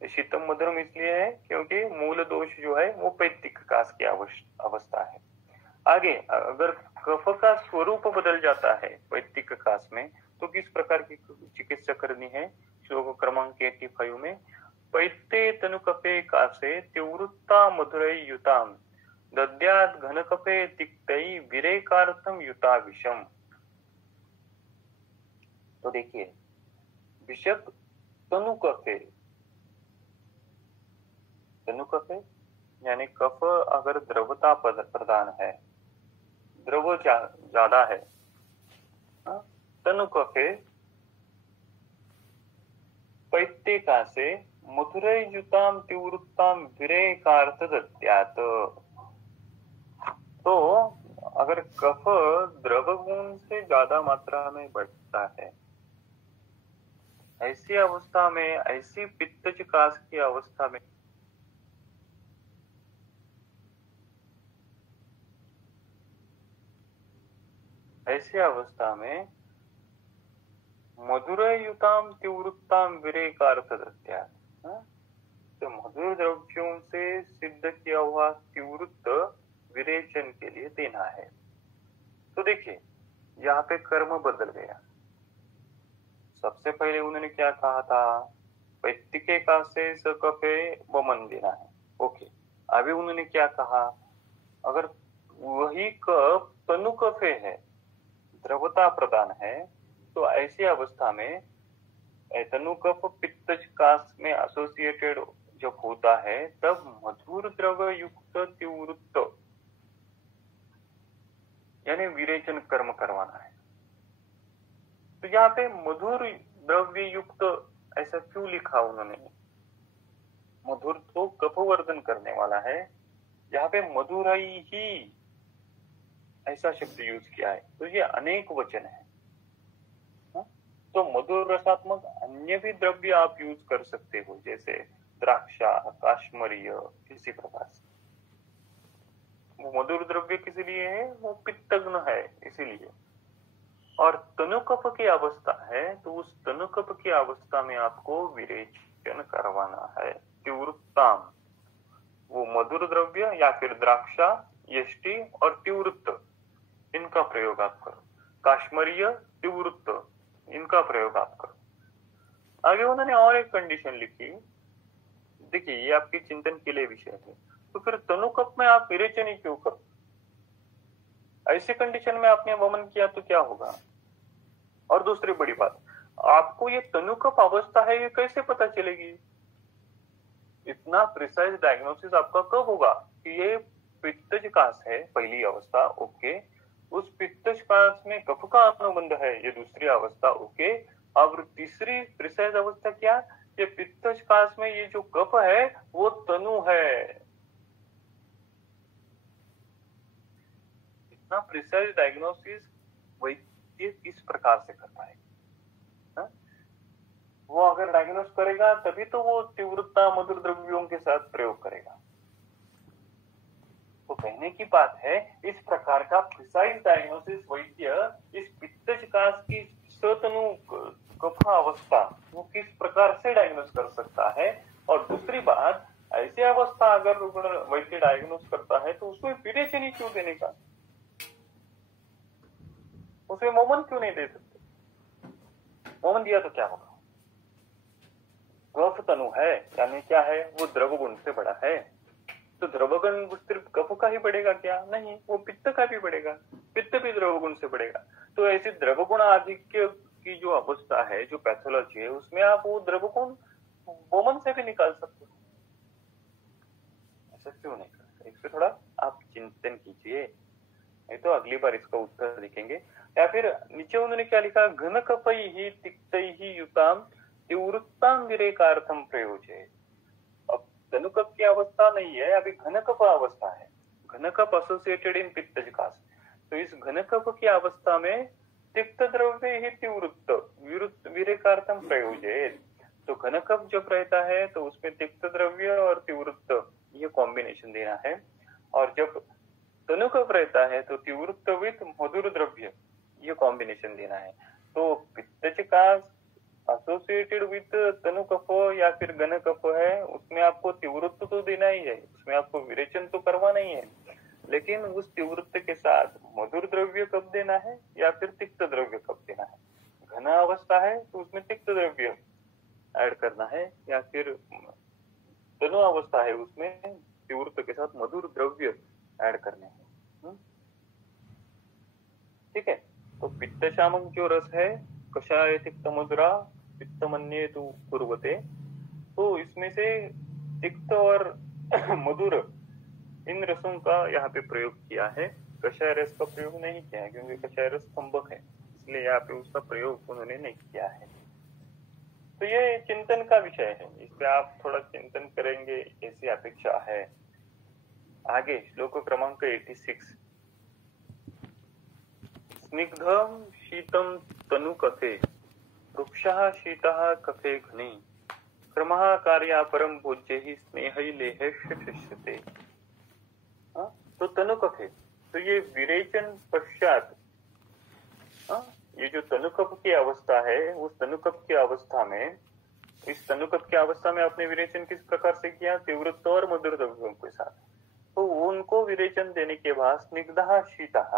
शीतम मधुरम इसलिए है क्योंकि मूल दोष जो है वो पैत्तिक कास की अवस्था है। आगे अगर कफ का स्वरूप बदल जाता है पैत्तिक कास में तो किस प्रकार की चिकित्सा करनी है। श्लोक क्रमांक 85 में, पैत्ते तनु कफे कासे तीव्रता मधुरै युताम दद्यात् घन कफे तिक्तई विरेकार्थम युता विषम। तो देखिए, विषक तनु कफे, तनु कफे यानी कफ अगर द्रवता प्रदान है, द्रव ज्यादा है, तनु कफे पैत्ते कासे मधुरै युताम तीव्रताम विरेकार्थ दद्यात्। तो अगर कफ द्रव गुण से ज्यादा मात्रा में बढ़ता है, ऐसी अवस्था में, ऐसी पित्तज कास की अवस्था में मधुरयुताम तीव्रताम विरेकार्थ दद्यात्। तो मधुर द्रव्यों से सिद्ध किया हुआ तीव्रत विरेचन के लिए देना है। तो देखिए यहाँ पे कर्म बदल गया। सबसे पहले उन्होंने क्या कहा था, पैत्तिके कासे स कफे वमन देना है, ओके। अभी उन्होंने क्या कहा, अगर वही कफ तनु कफे है, द्रवता प्रदान है, तो ऐसी अवस्था में तनु कफ पित्तज कास में एसोसिएटेड जब होता है तब मधुर द्रव युक्त तीव्रत यानी विरेचन कर्म करवाना है। तो यहाँ पे मधुर द्रव्य युक्त ऐसा क्यों लिखा उन्होंने, मधुर तो कफवर्धन करने वाला है, यहाँ पे मधुर ही ऐसा शब्द यूज किया है, तो ये अनेक वचन है। तो मधुर रसात्मक अन्य भी द्रव्य आप यूज कर सकते हो, जैसे द्राक्षा, काश्मरीय, इसी प्रकार से। वो मधुर द्रव्य किस लिए है, वो पित्तग्न है इसीलिए। और तनुकप की अवस्था है तो उस तनुकप की अवस्था में आपको विरेचन करवाना है। तीव्रताम, वो मधुर द्रव्य या फिर द्राक्षा, यष्टि और तीव्रत, इनका प्रयोग आप करो। काश्मरीय, तीव्रत, इनका प्रयोग आप करो। आगे उन्होंने और एक कंडीशन लिखी, देखिए ये आपके चिंतन के लिए विषय है। तो फिर तनुकप में आप विरेचन ही क्यों करो, ऐसे कंडीशन में आपने वमन किया तो क्या होगा। और दूसरी बड़ी बात, आपको ये तनुकप अवस्था है ये कैसे पता चलेगी, इतना प्रिसाइज डायग्नोसिस आपका कब होगा कि ये पित्तज कास है पहली अवस्था, ओके, उस पित्तज कास में कफ का अनुबंध है ये दूसरी अवस्था, ओके। अब तीसरी प्रिसाइज अवस्था क्या, ये पित्तज कास में ये जो कफ है वो तनु है। इतना प्रिसाइज डायग्नोसिस वैद्य किस प्रकार से करता है, वो अगर डायग्नोस करेगा तभी तो वो तीव्रता मधुर द्रव्यों के साथ प्रयोग करेगा। तो कहने की बात है, इस प्रकार का प्रिसाइज डायग्नोसिस वैद्य इस पित्तचिकास की सतनु कफा अवस्था वो किस प्रकार से डायग्नोस कर सकता है। और दूसरी बात, ऐसी अवस्था अगर रुग्ण वैद्य डायग्नोस करता है तो उसमें विरेचनी क्यों देने का, उसमें मोमन क्यों नहीं दे सकते? मोमन दिया तो क्या होगा? कफ तनु है यानी क्या है, वो द्रव गुण से बड़ा है, तो द्रवगुण सिर्फ कफ का ही बढ़ेगा क्या? नहीं, वो पित्त का भी बढ़ेगा, पित्त भी द्रवगुण से बढ़ेगा। तो ऐसे द्रवगुण आधिक्य की जो अवस्था है, जो पैथोलॉजी है, उसमें आप वो द्रवगुण वोमन से भी निकाल सकते हो। ऐसा क्यों नहीं करते? इस पे थोड़ा आप चिंतन कीजिए, नहीं तो अगली बार इसका उत्तर देखेंगे। या फिर नीचे उन्होंने क्या लिखा, घन कपई ही तिक्त ही युताम तीव्रताम विरेकार्थम प्रयोजे। अब तनुकप की अवस्था नहीं है, अभी घनकप अवस्था है, घनकप एसोसिएटेड इन पित्तचिकास। तो इस घनकप की अवस्था में तिक्त द्रव्य ही तीव्रत विरेकार्थम प्रयोजित। तो घनकप जब रहता है तो उसमें तिक्त द्रव्य और तीव्रत ये कॉम्बिनेशन देना है, और जब तनुकप रहता है तो तीव्रत्वित मधुर द्रव्य ये कॉम्बिनेशन देना है। तो पित्तचिकास एसोसिएटेड विथ तनुकफ या फिर घनकफ है, उसमें आपको तीव्रत्व तो देना ही है, उसमें आपको विरेचन तो करवाना ही है, लेकिन उस तीव्रत्व के साथ मधुर द्रव्य कब देना है या फिर तिक्त द्रव्य कब देना है। घन अवस्था है तो उसमें तिक्त द्रव्य ऐड करना है, या फिर तनु अवस्था है उसमें तीव्रत्व के साथ मधुर द्रव्य ऐड करने हैं। ठीक है। तो पित्त शामक जो रस है, कषाय तिक्त मधुरा पित्त मन्ये तु कुर्वते, तो इसमें से तिक्त और मधुर इन रसों का यहाँ पे प्रयोग किया है। कषाय रस का प्रयोग नहीं किया है क्योंकि कषाय रस स्तंभक है, इसलिए यहाँ पे उसका प्रयोग उन्होंने नहीं किया है। तो ये चिंतन का विषय है, इस पे आप थोड़ा चिंतन करेंगे ऐसी अपेक्षा है। आगे श्लोक क्रमांक 86। स्निग्धं शीतं तनुकफे वृक्षः शीतः कफे घने क्रमः कार्या परम भोज्यैः स्नेहै लेहैश्च शिष्यते। तो तनुकफे, तो ये विरेचन पश्चात ये जो तनुकप की अवस्था है, उस तनुकप की अवस्था में, इस तनुकप की अवस्था में आपने विरेचन किस प्रकार से किया? तीव्रत्व और मधुर द्रव्यों के साथ। तो उनको विरेचन देने के बाद स्निग्धः शीतः,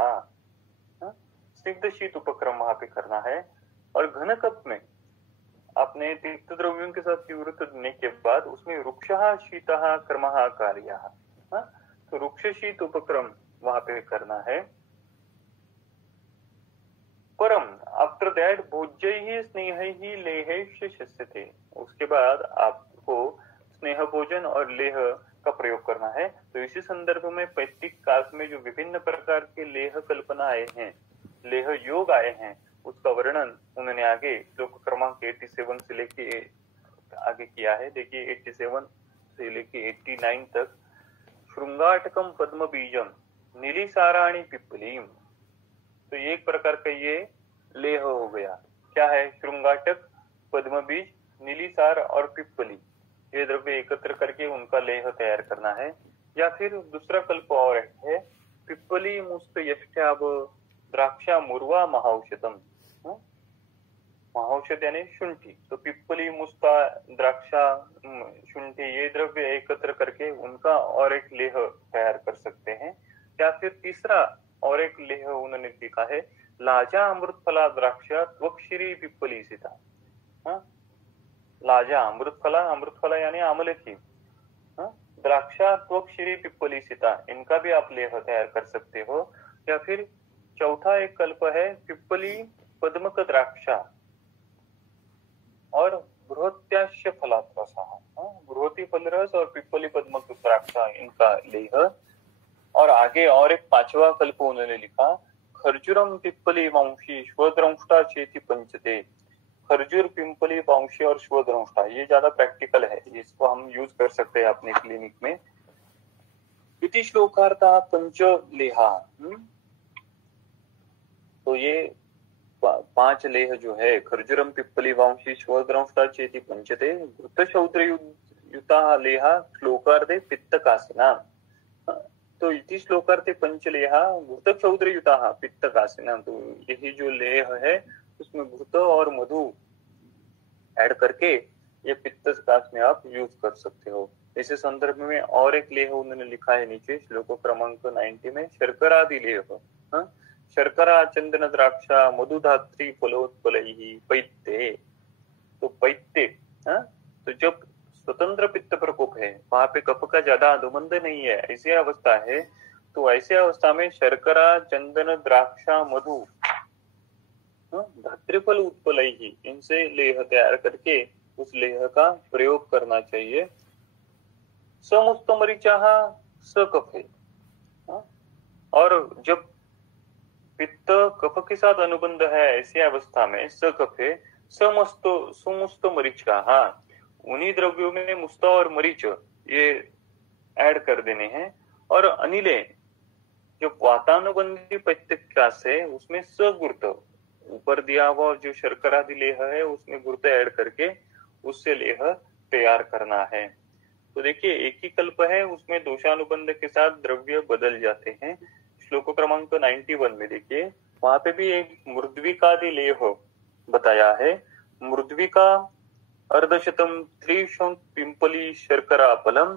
स्निग्ध शीत उपक्रम वहां पे करना है। और घनकप में आपने तिक्त द्रव्यों के साथ तीव्रत्व देने के बाद उसमें वृक्षः शीतः क्रमः कार्यः, तो वृक्ष शीत उपक्रम वहां पे करना है। परम आफ्टर दैट भोज्यैः स्नेहैः लेहैश्च शिष्यते, उसके बाद आपको स्नेह भोजन और लेह का प्रयोग करना है। तो इसी संदर्भ में पैतृक काल में जो विभिन्न प्रकार के लेह कल्पना आए हैं, लेह योग आए हैं, उसका वर्णन उन्होंने आगे श्लोक क्रमांक 87 से लेके आगे किया है। देखिए 87 से लेके 89 तक। श्रृंगाटकम पद्म बीजम नीलिसाराणी पिप्पलीम, तो एक प्रकार का ये लेह हो गया। क्या है? श्रृंगाटक, पद्म बीज, नीलिसार और पिप्पली, ये द्रव्य एकत्र करके उनका लेह तैयार करना है। या फिर दूसरा कल्प और है पिप्पली मुस्त यष्टाब द्राक्षा मुर्वा महाऔषधम, महाऔषध यानी शुंठी। तो पिप्पली, मुस्ता, द्राक्षा, शुंठी ये द्रव्य एकत्र करके उनका और एक लेह तैयार कर सकते हैं। या फिर तीसरा और एक लेह उन्होंने लिखा है लाजा अमृतफला द्राक्षा त्वक्षिरी पिप्पली सीता। लाजा अमृतफला, अमृतफला यानी आमलकी, द्राक्षा त्वक्षिरी पिप्पली सीता, इनका भी आप लेह तैयार कर सकते हो। या फिर चौथा एक कल्प है पिप्पली पद्मक द्राक्षा और बृहत्याश्य फलात्रसा, बृहति फल रस और पिप्पली पद्मक द्राक्षा, इनका लेह। और आगे और एक पांचवा कल्प उन्होंने लिखा खर्जूरम पिप्पली वंशी स्वद्रंष्टा चेति पंचते। खर्जूर, पिंपली, वंशी और स्वद्रंष्टा, ये ज्यादा प्रैक्टिकल है, इसको हम यूज कर सकते हैं अपने क्लिनिक में। इति श्लोकार्था पंच लेहा, तो ये पांच लेह जो है खर्जुरम पिप्पली वांशी श्वद्रंष्टा चेति पंचते घृत शौद्र युता लेहा श्लोकार्धे पित्तकासिना। तो इति श्लोकार्थे पंचलेहा घृत क्षौद्र युता पित्तकासिना। तो यही जो लेह है उसमें घृत और मधु ऐड करके ये पित्तकास में आप यूज कर सकते हो। इसी संदर्भ में और एक लेह उन्होंने लिखा है नीचे श्लोक क्रमांक 90 में, शर्करादि लेह शर्करा चंदन द्राक्षा मधुधात्री फलोत्पलैहि पैत्ते। तो पैत्ते तो जब स्वतंत्र पित्त प्रकोप है, वहां पे कफ का ज्यादा अनुबंध नहीं है, ऐसी अवस्था है, तो ऐसी अवस्था में शर्करा चंदन द्राक्षा मधु धात्रीफल उत्पलैहि इनसे लेह तैयार करके उस लेह का प्रयोग करना चाहिए। समस्त मरीचा सकफ है, और जब पित्त कफ के साथ अनुबंध है ऐसी अवस्था में सकफ है, समस्त मरीचा उन्हीं द्रव्यों में मुस्ता और मरीच ये ऐड कर देने हैं। और अनिले जो वातानुबंधी पित्तकास है उसमें सगुर्त ऊपर दिया हुआ जो शर्करादि लेह है उसमें गुर्त ऐड करके उससे लेह तैयार करना है। तो देखिए एक ही कल्प है, उसमें दोषानुबंध के साथ द्रव्य बदल जाते हैं। श्लोक क्रमांक 91 में देखिए, वहां पे भी एक मृद्विकादि लेह बताया है। मृद्विका अर्धशतम त्रिशंक पिंपली शर्करा फलम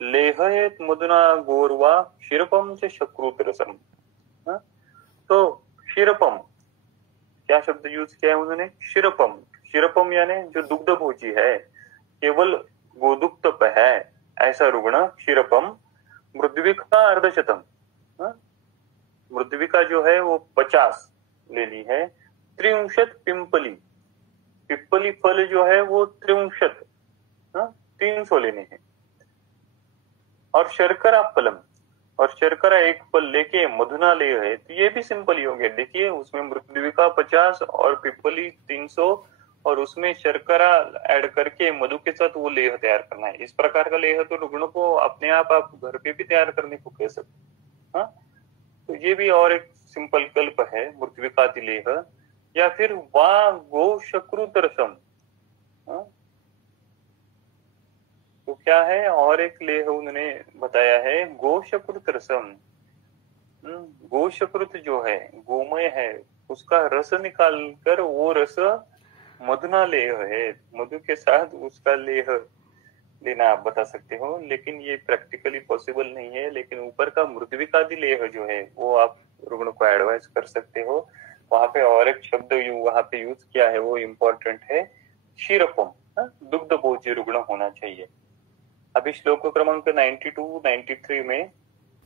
लेहयेत मधुना गोरवा क्षीरपम च शक्रुत रसम। तो क्षीरपम क्या शब्द यूज किया है उन्होंने, क्षीरपम। क्षीरपम यानी जो दुग्ध भोजी है, केवल गोदुक्त है ऐसा रुग्ण क्षीरपम। मृद्विका अर्धशतम, मृद्विका जो है वो 50 ले ली है। त्रिंशत पिंपली, पिप्पली फल जो है वो 300 लेने हैं। और शर्करा फलम, और शर्करा एक फल लेके मधुना ले है, तो ये भी सिंपल ही हो गया। देखिए उसमें मृद्विका 50 और पिप्पली 300 और उसमें शर्करा ऐड करके मधु के साथ वो लेह तैयार करना है। इस प्रकार का लेह तो रुग्ण को अपने आप घर पे भी तैयार करने को कह सकते हैं। तो ये भी और एक सिंपल कल्प है मृद्विकादि लेह। या फिर वा गो शक्रुत रसम, तो क्या है और एक लेह उन्होंने बताया है गोशकृत रसम। गोशकृत जो है गोमय है, उसका रस निकालकर वो रस मधुना लेह है, मधु के साथ उसका लेह लेना आप बता सकते हो। लेकिन ये प्रैक्टिकली पॉसिबल नहीं है। लेकिन ऊपर का मृद्विकादि लेह जो है वो आप रुग्ण को एडवाइस कर सकते हो। वहां पे और एक शब्द वहां पे यूज किया है वो इम्पोर्टेंट है, क्षीरपम, दुग्ध भोज्य रुग्ण होना चाहिए। अभी श्लोक क्रमांक 92, 93 में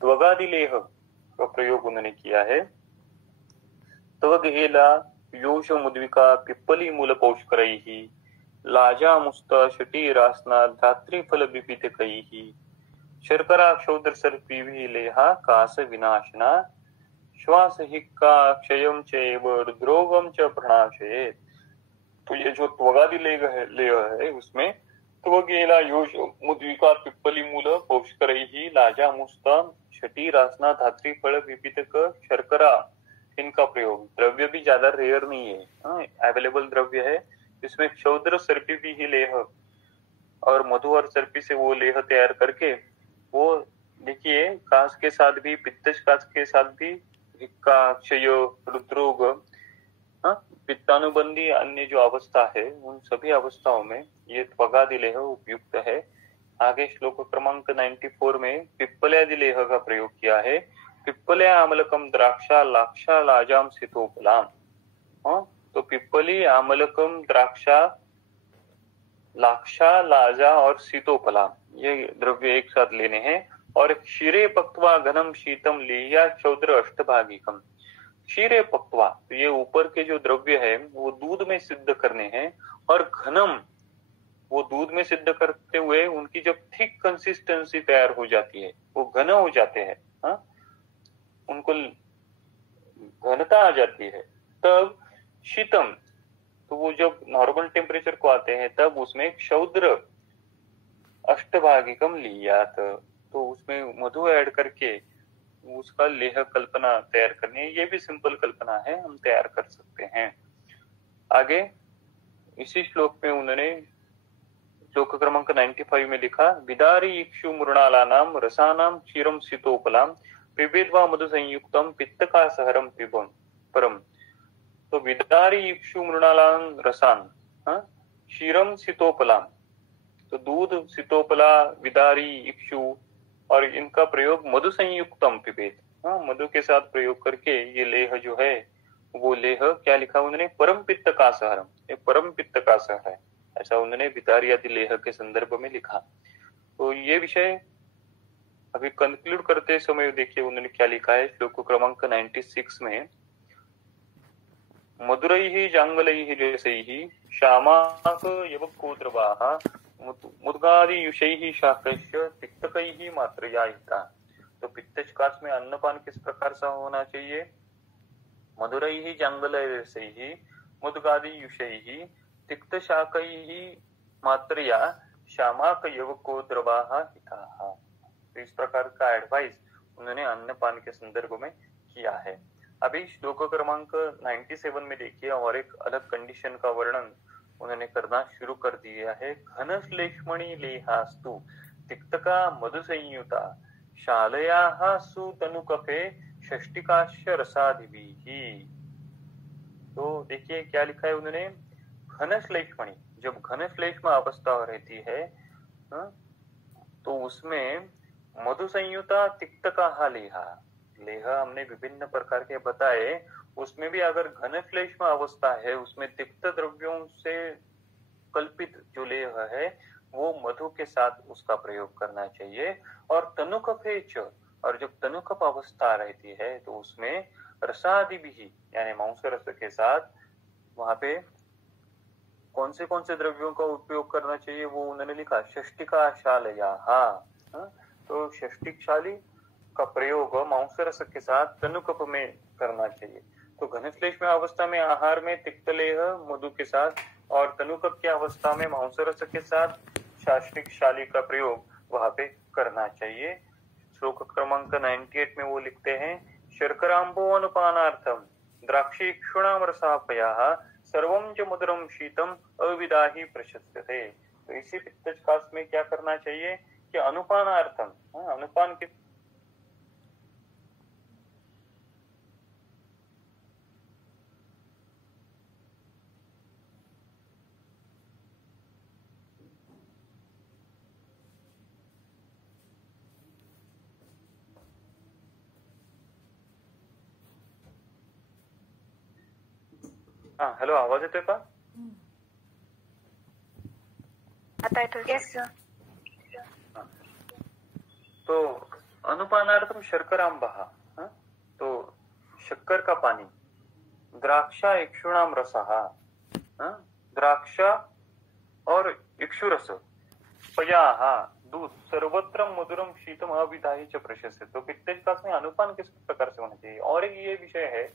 त्वगादि लेह का प्रयोग उन्होंने किया है। त्वगेला योष मुद्विका पिप्पली मूल पौष्करैहि लाजा मुस्ता शटी रासना धात्री फल विपित कैहि शर्करा क्षौद्र सर्पी लेहा कास विनाशना श्वास हिक्का क्षयम चैव रुद्रोगम च प्रणाशयेत्। तो ये जो त्वगादि लेह है उसमें त्वगेला योष मुद्विका पिप्पली मूल पौष्करैहि लाजा मुस्ता शटी रासना धात्री फल विपित शर्करा, इनका प्रयोग। द्रव्य भी ज्यादा रेयर नहीं है, अवेलेबल द्रव्य है। इसमें क्षौद्र सर्पी भी ही लेह और मधु और सर्पी से वो लेह तैयार करके वो देखिए कास के साथ भी, पित्तश कास के साथ भी हिक्का क्षय रुद्रोग पित्तानुबंधी अन्य जो अवस्था है उन सभी अवस्थाओं में ये त्वगादि लेह उपयुक्त है। आगे श्लोक क्रमांक 94 में पिप्पल्यादि लेह का प्रयोग किया है। पिप्पल्या आमलकम द्राक्षा लाक्षा लाजाम सितोपलाम। तो पिप्पली आमलकम द्राक्षा लाक्षा लाजा और सीतोपलाम ये द्रव्य एक साथ लेने हैं। और क्षीरे पक्वा घनम शीतम लिया क्षौद्र अष्टभागिकम। क्षीरे पक्वा, तो ये ऊपर के जो द्रव्य है वो दूध में सिद्ध करने हैं। और घनम, वो दूध में सिद्ध करते हुए उनकी जब थिक कंसिस्टेंसी तैयार हो जाती है, वो घन हो जाते हैं, उनको घनता आ जाती है, तब शीतम, तो वो जब नॉर्मल टेम्परेचर को आते हैं तब उसमें क्षौद्र अष्टभागिकम लियात, तो उसमें मधु ऐड करके उसका लेह कल्पना तैयार करनी है। ये भी सिंपल कल्पना है, हम तैयार कर सकते हैं। आगे इसी श्लोक में उन्होंने श्लोक क्रमांक 95 में लिखा, विदारी इक्षु मृणालानाम रसानाम क्षीरम शीतोपलाम पिबेद्वा मधु संयुक्तम पित्तकासहरम पिबम परम। तो विदारी इक्षु मृणालान रसान, क्षीरम शीतोपलाम, तो दूध, शीतोपला, विदारी, इक्षु और इनका प्रयोग मधु संयुक्तम पिबेत, मधु के साथ प्रयोग करके ये लेह जो है वो लेह क्या लिखा उन्होंने, परम पित्त का सहरम, ये परम पित्त का सहर है, ऐसा उन्होंने विदारी आदि लेह के संदर्भ में लिखा। तो ये विषय अभी कंक्लूड करते समय देखिए उन्होंने क्या लिखा है श्लोक क्रमांक 96 में, मधुरैः जांगलैः रसैः श्यामाक यवकोद्रवाः मुद्गादियुषैः शाकस्य तिक्तकैः मात्रया हिता। तो पित्तकास में अन्नपान किस प्रकार से होना चाहिए, मधुरैः जांगलैः रसैः मुद्गादियुषैः तिक्तशाकैः मात्रया श्यामाक यवकोद्रवाः हिताः। तो इस प्रकार का एडवाइस उन्होंने अन्नपान के संदर्भ में किया है। अभी श्लोक क्रमांक 97 में देखिए और एक अलग कंडीशन का वर्णन उन्होंने करना शुरू कर दिया है। घन श्लेष्मणि लेहास्तु तिक्तका मधु संयुता शालयाः सुतनुकफे षष्टिकाश्य रसादिभिः। तो देखिए क्या लिखा है उन्होंने, घन श्लेष्मणि, जब घन श्लेष्म अवस्था रहती है तो उसमें मधु संयुता तिक्तका लेहा, लेह हमने विभिन्न प्रकार के बताए, उसमें भी अगर घन श्लेष्म अवस्था है उसमें तिक्त द्रव्यों से कल्पित जो लेह है वो मधु के साथ उसका प्रयोग करना चाहिए। और तनुकफेच, और जब तनुकप अवस्था रहती है तो उसमें रसादि भी यानी मांस रस के साथ वहां पे कौन से द्रव्यों का उपयोग करना चाहिए वो उन्होंने लिखा, षष्टिका शालया। तो षष्टिक का प्रयोग मांस रस के साथ तनुकप में करना चाहिए। तो घनश्लेष्म अवस्था में आहार में तिक्तलेह मधु के साथ और तनुकप की अवस्था में मांस रस के साथ शास्त्रिक शाली का प्रयोग वहां पे करना चाहिए। श्लोक क्रमांक 98 में वो लिखते हैं, शर्कराम्बो अनुपानार्थम द्राक्षी क्षुणाम रसापयाः सर्वं च मधुरम शीतम अविदाहि प्रशस्यते। तो इसी पित्तकास में क्या करना चाहिए कि अनुपानार्थम, अनुपान के हेलो, आवाज येतोय का? आता येतोय। Yes sir. तो अनुपानार्थम शर्कराम्बः, तो शक्कर का पानी, द्राक्षा इक्षुणाम रसः, द्राक्षा और इक्षु रस, पयाः दूध, सर्वत्र मधुरम शीतम अविदाहि च प्रशस्यते। तो पित्तकास में अनुपान किस प्रकार से होना चाहिए। और एक ये विषय है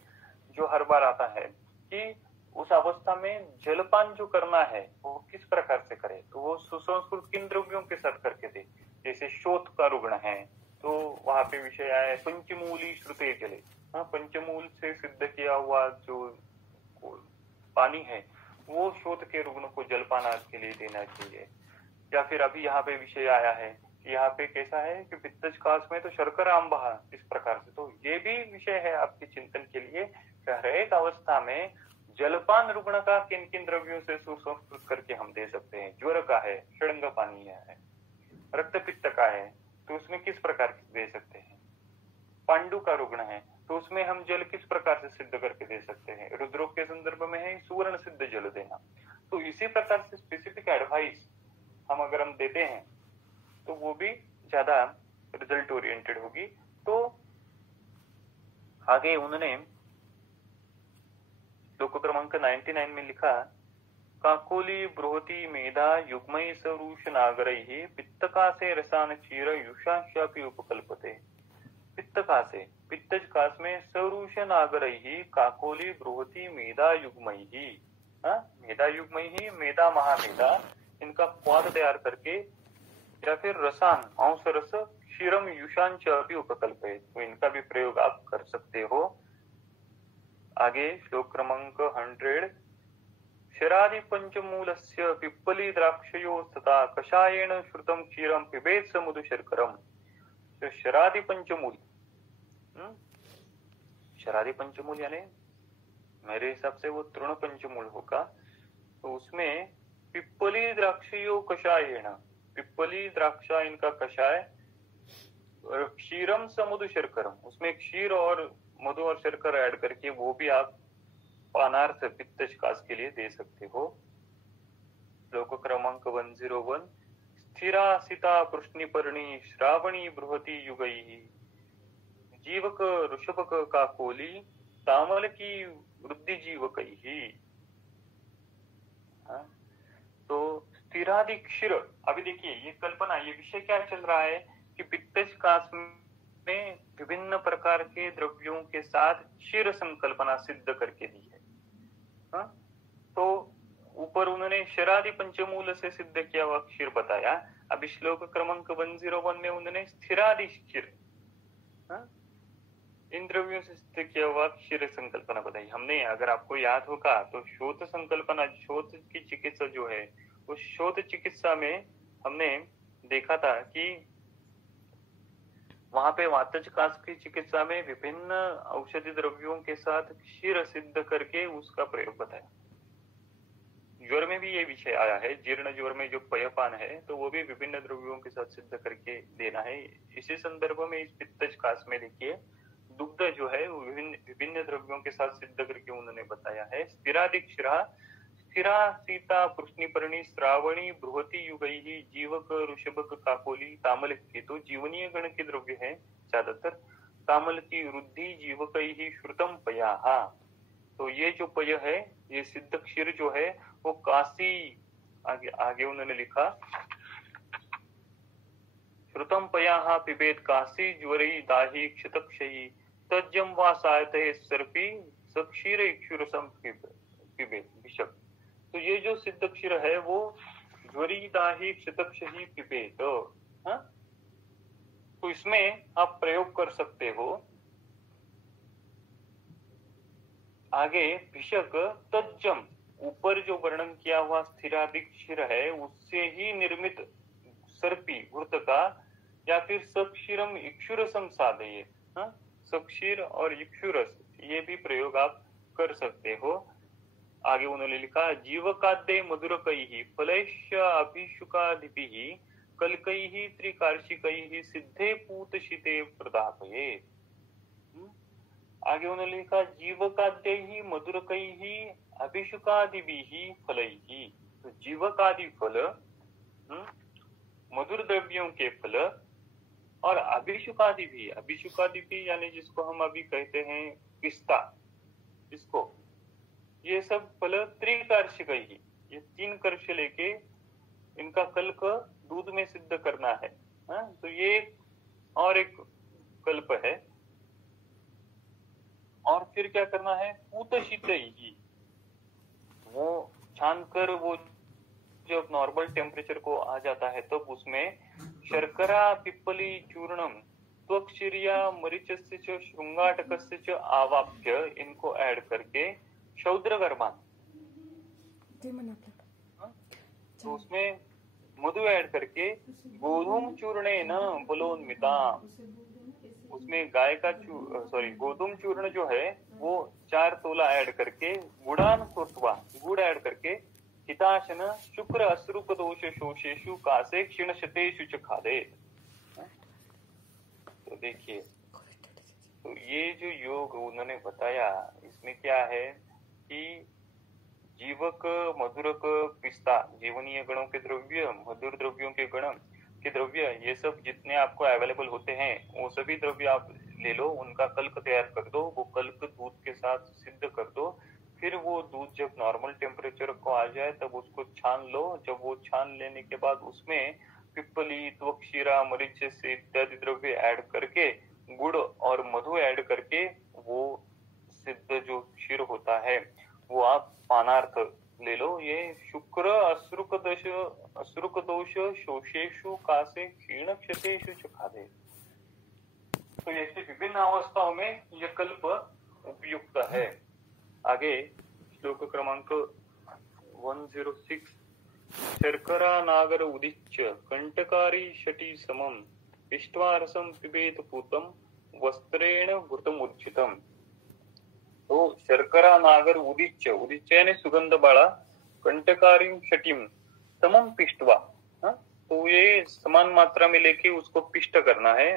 जो हर बार आता है कि उस अवस्था में जलपान जो करना है वो किस प्रकार से करे, तो वो सुसंस्कृत किन द्रव्यों के साथ करके दे। जैसे शोथ का रुग्ण है तो वहां पे विषय आया पंचमूली श्रुते जले, पंचमूल से सिद्ध किया हुआ जो पानी है वो शोथ के रुग्ण को जलपान के लिए देना चाहिए। या फिर अभी यहाँ पे विषय आया है कि यहाँ पे कैसा है कि पित्तकास में तो शर्करा अम्बा इस प्रकार से, तो ये भी विषय है आपके चिंतन के लिए। हर एक अवस्था में जलपान रुग्ण का किन किन द्रव्यों से सुसंस्कृत करके हम दे सकते हैं। ज्वर का है, षडंग पानी है, रक्त पित्त का है तो उसमें किस प्रकार दे सकते हैं। पांडु का रुग्ण है तो उसमें हम जल किस प्रकार से सिद्ध करके दे सकते हैं। रुद्रोग के संदर्भ में है सुवर्ण सिद्ध जल देना। तो इसी प्रकार से स्पेसिफिक एडवाइस हम अगर हम देते हैं तो वो भी ज्यादा रिजल्ट ओरिएंटेड होगी। तो आगे उन्होंने श्लोक क्रमांक 99 में लिखा, काकोली बृहति मेधा युग्मय सरूष नागरैः पित्तकासे रसान चीर युषाश्यापि उपकल्पते। पित्तकासे, पित्तकास में सरूष नागरैः काकोली बृहति मेधा युग्मैः, मेधा युग्मैः, मेधा महामेधा, इनका क्वाद तैयार करके या फिर रसान अंश रस क्षीरम युषांच अभी उपकल्पये, तो इनका भी प्रयोग आप कर सकते हो। आगे श्लोक क्रमांक 100। क्षरादि पंचमूलस्य पिप्पली द्राक्षयो तथा कषायेन श्रुतम क्षीरम पिबेत समुद्र शर्करम। तो शरादि पंचमूल, शरादि पंचमूल यानी मेरे हिसाब से वो तृण पंचमूल होगा। तो उसमें पिप्पली द्राक्षयो कषायेन, पिप्पली द्राक्षा इनका कषाय, और क्षीरम समुद्र शर्करम, उसमें क्षीर और मधु और शर्कर ऐड करके वो भी आप पानार्थ पित्तशकास के लिए दे सकते हो। श्लोक क्रमांक 101। स्थिरा सिता पृष्णिपर्णी श्रावणी बृहति युगैः, जीवक ऋषभक काकोली तामल की वृद्धि जीवकैः। तो स्थिरादि क्षीर, अभी देखिए ये कल्पना, ये विषय क्या चल रहा है कि पित्तशकास में विभिन्न प्रकार के द्रव्यों के साथ क्षीर संकल्पना सिद्ध करके दी है। तो ऊपर उन्होंने शरादि पंचमूल से सिद्ध किया हुआ क्षीर बताया। अभी श्लोक क्रमांक 101 में उन्होंने स्थिरादि क्षीर, इन द्रव्यों से सिद्ध किया हुआ क्षीर संकल्पना बताई हमने। अगर आपको याद होगा तो शोथ संकल्पना, शोथ की चिकित्सा जो है, उस शोथ चिकित्सा में हमने देखा था कि वहां पे वातजकास की चिकित्सा में विभिन्न औषधि द्रव्यों के साथ क्षीर सिद्ध करके उसका प्रयोग बताया। ज्वर में भी ये विषय आया है, जीर्ण ज्वर में जो पयपान है तो वो भी विभिन्न द्रव्यों के साथ सिद्ध करके देना है। इसी संदर्भ में इस पित्तशकास में देखिए दुग्ध जो है वो विभिन्न द्रव्यों के साथ सिद्ध करके उन्होंने बताया है। स्थिरादिक्षरा स्थिरा सीता पृष्णिपर्णी श्रावणी बृहति युगैः जीवक ऋषभक काकोली तामल की, तो जीवनीय गण के द्रव्य है ज्यादातर। तामल की वृद्धि जीवकैः श्रुतम पयाः, तो ये जो पय है, ये सिद्ध क्षीर जो है वो काशी, आगे उन्होंने लिखा श्रुतम पयाः पिबेत काशी ज्वरी दाही क्षतक्षयी तज्जम वा सायते सर्पी सक्षीर इक्षुरसम पिबेत विषक। तो ये जो सिद्ध क्षीर है वो ज्वरी दाही क्षतक्षयी पिबेत, तो इसमें आप प्रयोग कर सकते हो। आगे भिषक तज्जम, ऊपर जो वर्णन किया हुआ स्थिरादिक क्षीर है उससे ही निर्मित सर्पी घृत का, या फिर सक्षीरम इक्षुरसम साधये, सक्षीर और इक्षुरस, ये भी प्रयोग आप कर सकते हो। आगे उन्होंने लिखा जीवकाद्य मधुरकैः फलैश्च अभिषुकादिभिः कल्कैः त्रिकार्षिकैः सिद्धे पूतशिते प्रदापये। आगे उन्होंने लिखा जीवकाद्य मधुरकैः अभिषुकादिभिः फलैः, तो जीवकादि फल, मधुर द्रव्यों के फल, और अभिषुकादि भी यानी जिसको हम अभी कहते हैं पिस्ता, इसको, ये सब फल त्रिकार्षिक ही, ये 3 कर्ष लेके इनका कल्प दूध में सिद्ध करना है। तो ये और एक कल्प है। और फिर क्या करना है, पूतशित ही, वो छानकर वो जब नॉर्मल टेम्परेचर को आ जाता है तब उसमें शर्करा पिप्पली चूर्णम त्वक्षीरिया मरीचस्य च श्रृंगाटकस्य च आवाप्य, इनको ऐड करके शौद्रगर्भान, तो उसमें मधु ऐड करके गोधूम चूर्णे न बलोन्मिता, उसमें गाय का गोधूम चूर्ण जो है वो 4 तोला ऐड करके गुड़ान कृत्वा, गुड़ ऐड करके हिताशन शुक्र अश्रुप दोष शोषेशु कासे क्षीणशतेषु च खादे। तो देखिए, तो ये जो योग उन्होंने बताया इसमें क्या है कि जीवक, मधुरक, पिस्ता, जीवनीय गणों के द्रव्य, मधुर द्रव्यों के गण के द्रव्य, ये सब जितने आपको अवेलेबल होते हैं वो सभी द्रव्य आप ले लो, उनका कल्प तैयार कर दो, वो कल्प दूध के साथ सिद्ध कर दो। फिर वो दूध जब नॉर्मल टेम्परेचर को आ जाए तब उसको छान लो। जब वो छान लेने के बाद उसमें पिप्पली, त्वक्षीरा, मरीच से इत्यादि द्रव्य ऐड करके, गुड़ और मधु ऐड करके वो सिद्ध जो क्षीर होता है वो आप पानार्थ ले लो, ये शुक्र असुरुक दोष शोषेषु कासे क्षीण क्षतेषु च खादे। तो ऐसी विभिन्न अवस्थाओं में यह कल्प उपयुक्त है। आगे श्लोक क्रमांक 106, शर्करा नागर उदिच्य कंटकारी शटी समम इष्ट्वा रसम पिबेत पूतम वस्त्रेण घृतमुज्जितम। तो शर्करा नागर उदिच्य, उदिच्य यानी सुगंध बाळा, कंटकारी शटीम समम पिष्टवा, तो ये समान मात्रा में लेके उसको पिष्ट करना है,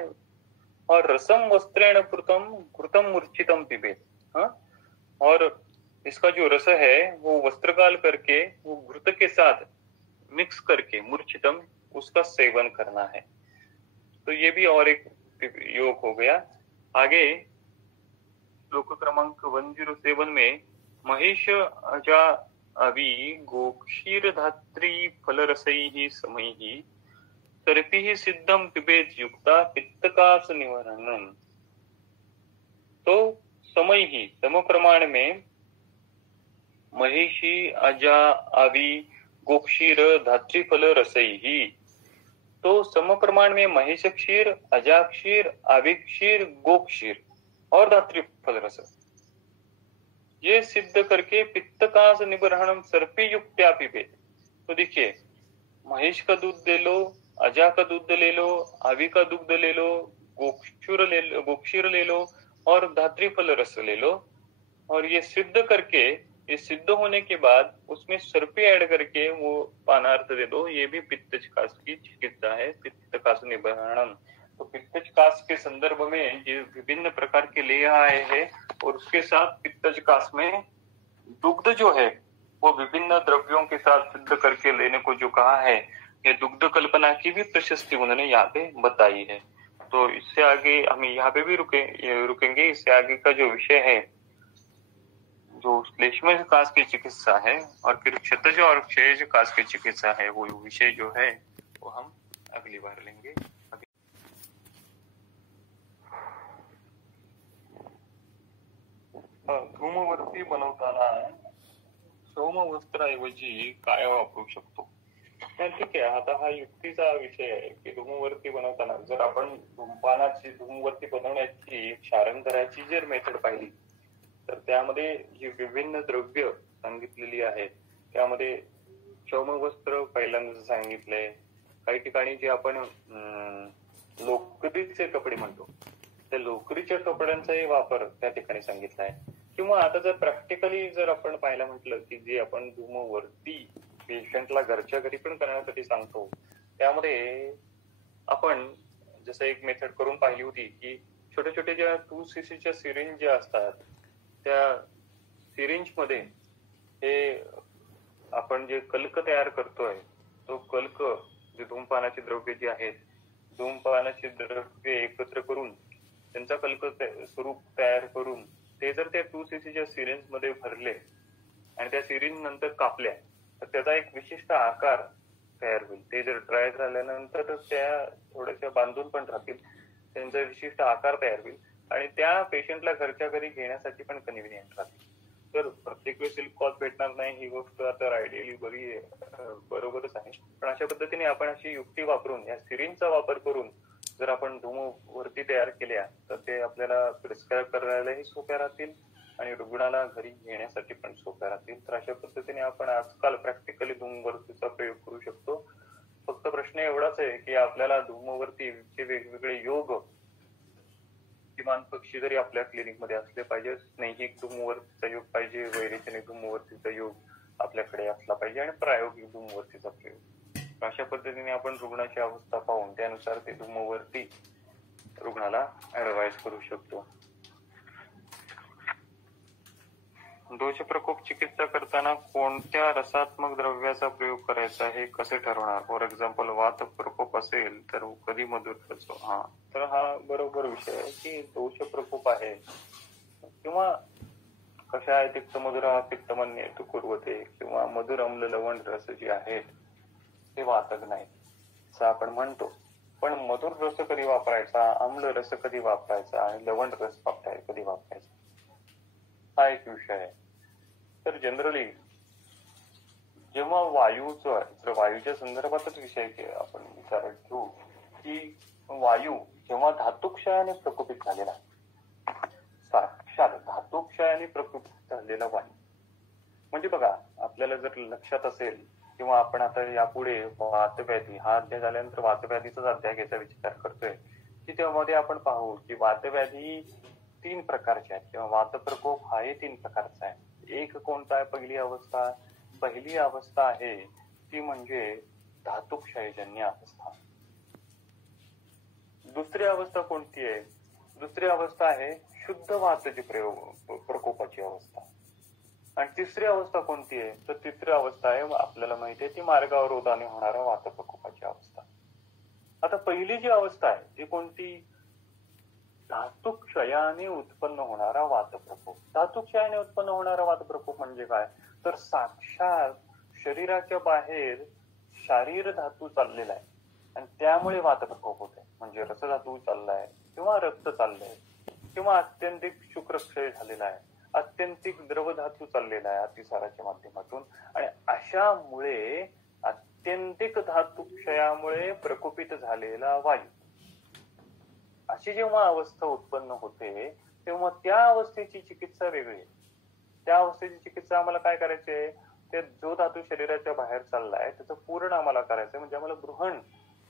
और रसम वस्त्रेण घृतम मूर्छितम पिबेत, और इसका जो रस है वो वस्त्रकाल करके वो घृत के साथ मिक्स करके मूर्छितम उसका सेवन करना है। तो ये भी और एक योग हो गया। आगे श्लोक क्रमांक 107 में महेश अजा अवि गोक्षीर धात्री फलरसैः समैः सर्पिः सिद्धम पिबेत युक्ता पित्तकास निवारणम। तो समय ही सम प्रमाण में महेशी अजा अवि गोक्षीर धात्री फल रसैः, तो सम प्रमाण में महेश क्षीर, अजा क्षीर, अवि क्षीर, गोक्षीर और धात्री फल रस, ये सिद्ध करके पित्तकास निबर्हणम सर्पी युक्त्या पिबेत। तो देखिए, महेश का दूध ले लो, अजा का दूध ले लो, अवि का दूध ले लो, गोक्षीर ले लो और धात्री फल रस ले लो, और ये सिद्ध करके, ये सिद्ध होने के बाद उसमें सर्पी ऐड करके वो पानार्थ दे दो। ये भी पित्तकास की चिकित्सा है, पित्तकास निबर्हणम। तो पित्तकास के संदर्भ में ये विभिन्न प्रकार के ले आए हैं, और उसके साथ पित्तकास में दुग्ध जो है वो विभिन्न द्रव्यों के साथ सिद्ध करके लेने को जो कहा है, ये दुग्ध कल्पना की भी प्रशस्ति उन्होंने यहाँ पे बताई है। तो इससे आगे हम यहाँ पे भी रुकेंगे। इससे आगे का जो विषय है, जो श्लेष्म कास की चिकित्सा है और फिर क्षतज और क्षयज कास की चिकित्सा है, वो विषय जो है वो हम अगली बार लेंगे। धूमवर्ती बनवताना सोमवस्त्राऐवजी काय वापरू शकतो? ठीक आहे, आता हा युक्तीचा विषय आहे की धूमवर्ती बनवताना जर आपण धूमवर्ती बनवण्याची क्षारण करायची जर मेथड पाहिली तर त्यामध्ये जी विभिन्न द्रव्य सांगितलेली आहेत, त्यामध्ये सोमवस्त्र पहिल्यांदा सांगितलंय। काही ठिकाणी जे आपण लोकरीचे कपडे म्हणतो, त्या लोकरीच्या कपड्यांचाही वापर त्या ठिकाणी सांगितला आहे। किंवा आता जर प्रॅक्टिकली जर आपण पाहायला म्हटलं की जे आपण धूमवर्ती पेशंटला घरच्या घरी पण करण्यासाठी सांगतो, त्यामध्ये आपण जसं एक मेथड करून पाहिली होती की छोटे छोटे ज्या 2cc सिरिंज ज्या असतात, त्या सिरिंज मध्ये हे आपण जे कल्क तयार करतोय, तो कल्क जे धूमपानाची द्रव्य जी आहेत, धूमपानाची द्रव्य एकत्र करून त्यांचा कल्क स्वरूप तयार करून ते जर त्या 2cc सिरिंज मध्ये भरले आणि त्या सिरिंज नंतर कापल्या तर त्याचा एक विशिष्ट आकार तयार होईल। ते जर ड्राय झाल्यानंतर त्या थोड्याशा बांधून पण राहतील, त्यांचा विशिष्ट आकार तयार होईल आणि त्या पेशंटला घरच्या घरी घेण्यासाठी पण कन्व्हिनियंट राहतील। तर प्रत्येक वेळेस सिल्क कॉस्ट भेटणार नाही ही गोष्ट तर आयडियली बरोबरच आहे, पण अशा पद्धतीने आपण अशी युक्ती वापरून या सिरिंजचा वापर करून जर आपण धूमवर्ती तयार केल्या तर ते आपल्याला प्रिस्क्राईब करायलाही सोप्या राहतील आणि रुग्णाला घरी घेण्यासाठी पण सोप्या राहतील। तर अशा पद्धतीने आपण आजकाल प्रॅक्टिकली धूमवर्तीचा प्रयोग करू शकतो। फक्त प्रश्न एवढाच आहे की आपल्याला धूमवर्तीचे वेगवेगळे योग किमान पक्षी जरी आपल्या क्लिनिक मध्ये असले पाहिजे, स्नेहिक धूमवर्तीचा योग पाहिजे, वैरेचनिक धूमवर्तीचा योग आपल्याकडे असला पाहिजे आणि प्रायोगिक धूमवर्तीचा प्रयोग। अशा पद्धतीने आपण रुग्णाची अवस्था पाहून त्यानुसार ते धूमवर्ती रुग्णाला ऍडवाइस करू शकतो। दोष प्रकोप चिकित्सा करताना कोणत्या रसात्मक द्रव्याचा प्रयोग करायचा हे कसे ठरवणार? फॉर एक्झाम्पल वात प्रकोप असेल तर कधी मधुर रस, तर हा बरोबर विषय आहे की दोष प्रकोप आहे किंवा कशा आहे तिक्त मधुरा पित्तमन्ये तु कुर्वते किंवा मधुर अम्ल लवण रस जे आहेत ते वातक नाही असं आपण म्हणतो, पण मधुर रस कधी वापरायचा, अम्ल रस कधी वापरायचा आणि लवण रस कधी वापरायचा, हा एक विषय आहे। तर जनरली जेव्हा वायूच्या संदर्भातच विषय आपण विचारात घेऊ की वायू जेव्हा धातुक्षयाने प्रकोपित झालेला, साक्षात धातुक्षयाने प्रकोपित झालेला वायू म्हणजे बघा, आपल्याला जर लक्षात असेल किंवा आपण आता यापुढे वातव्याधी हा अध्याय झाल्यानंतर वातव्याधीचाच अध्याय घ्यायचा विचार करतोय की त्यामध्ये आपण पाहू की वातव्याधी 3 प्रकारचे आहेत किंवा वातप्रकोप हा 3 प्रकारचा आहे. एक कोणता आहे? पहिली अवस्था आहे ती म्हणजे धातुक्षयजन्य अवस्था. दुसरी अवस्था कोणती आहे? दुसरी अवस्था आहे शुद्ध वातजी प्रकोपाची अवस्था. आणि तिसरी अवस्था कोणती आहे? तर तिसरी अवस्था आहे आपल्याला माहिती आहे ती मार्गावरोधाने होणारा वातप्रकोपाची अवस्था. आता पहिली जी अवस्था आहे ती कोणती? धातुक्षयाने उत्पन्न होणारा वातप्रकोप. धातुक्षयाने उत्पन्न होणारा वातप्रकोप म्हणजे काय? तर साक्षात शरीराच्या बाहेर शारीर धातू चाललेला आहे आणि त्यामुळे वातप्रकोप होत आहे. म्हणजे रसधातू चाललाय किंवा रक्त चाललंय किंवा अत्यंतिक शुक्रक्षय झालेला आहे, अत्यंतिक द्रव धातू चाललेला आहे अतिसाराच्या माध्यमातून. आणि अशामुळे अत्यंतिक धातुक्षयामुळे प्रकोपित झालेला वायू, अशी जेव्हा अवस्था उत्पन्न होते तेव्हा त्या अवस्थेची चिकित्सा वेगळी आहे. त्या अवस्थेची चिकित्सा आम्हाला काय करायची? ते जो धातू शरीराच्या बाहेर चाललाय त्याचं पूर्ण आम्हाला करायचंय, म्हणजे आम्हाला बृहण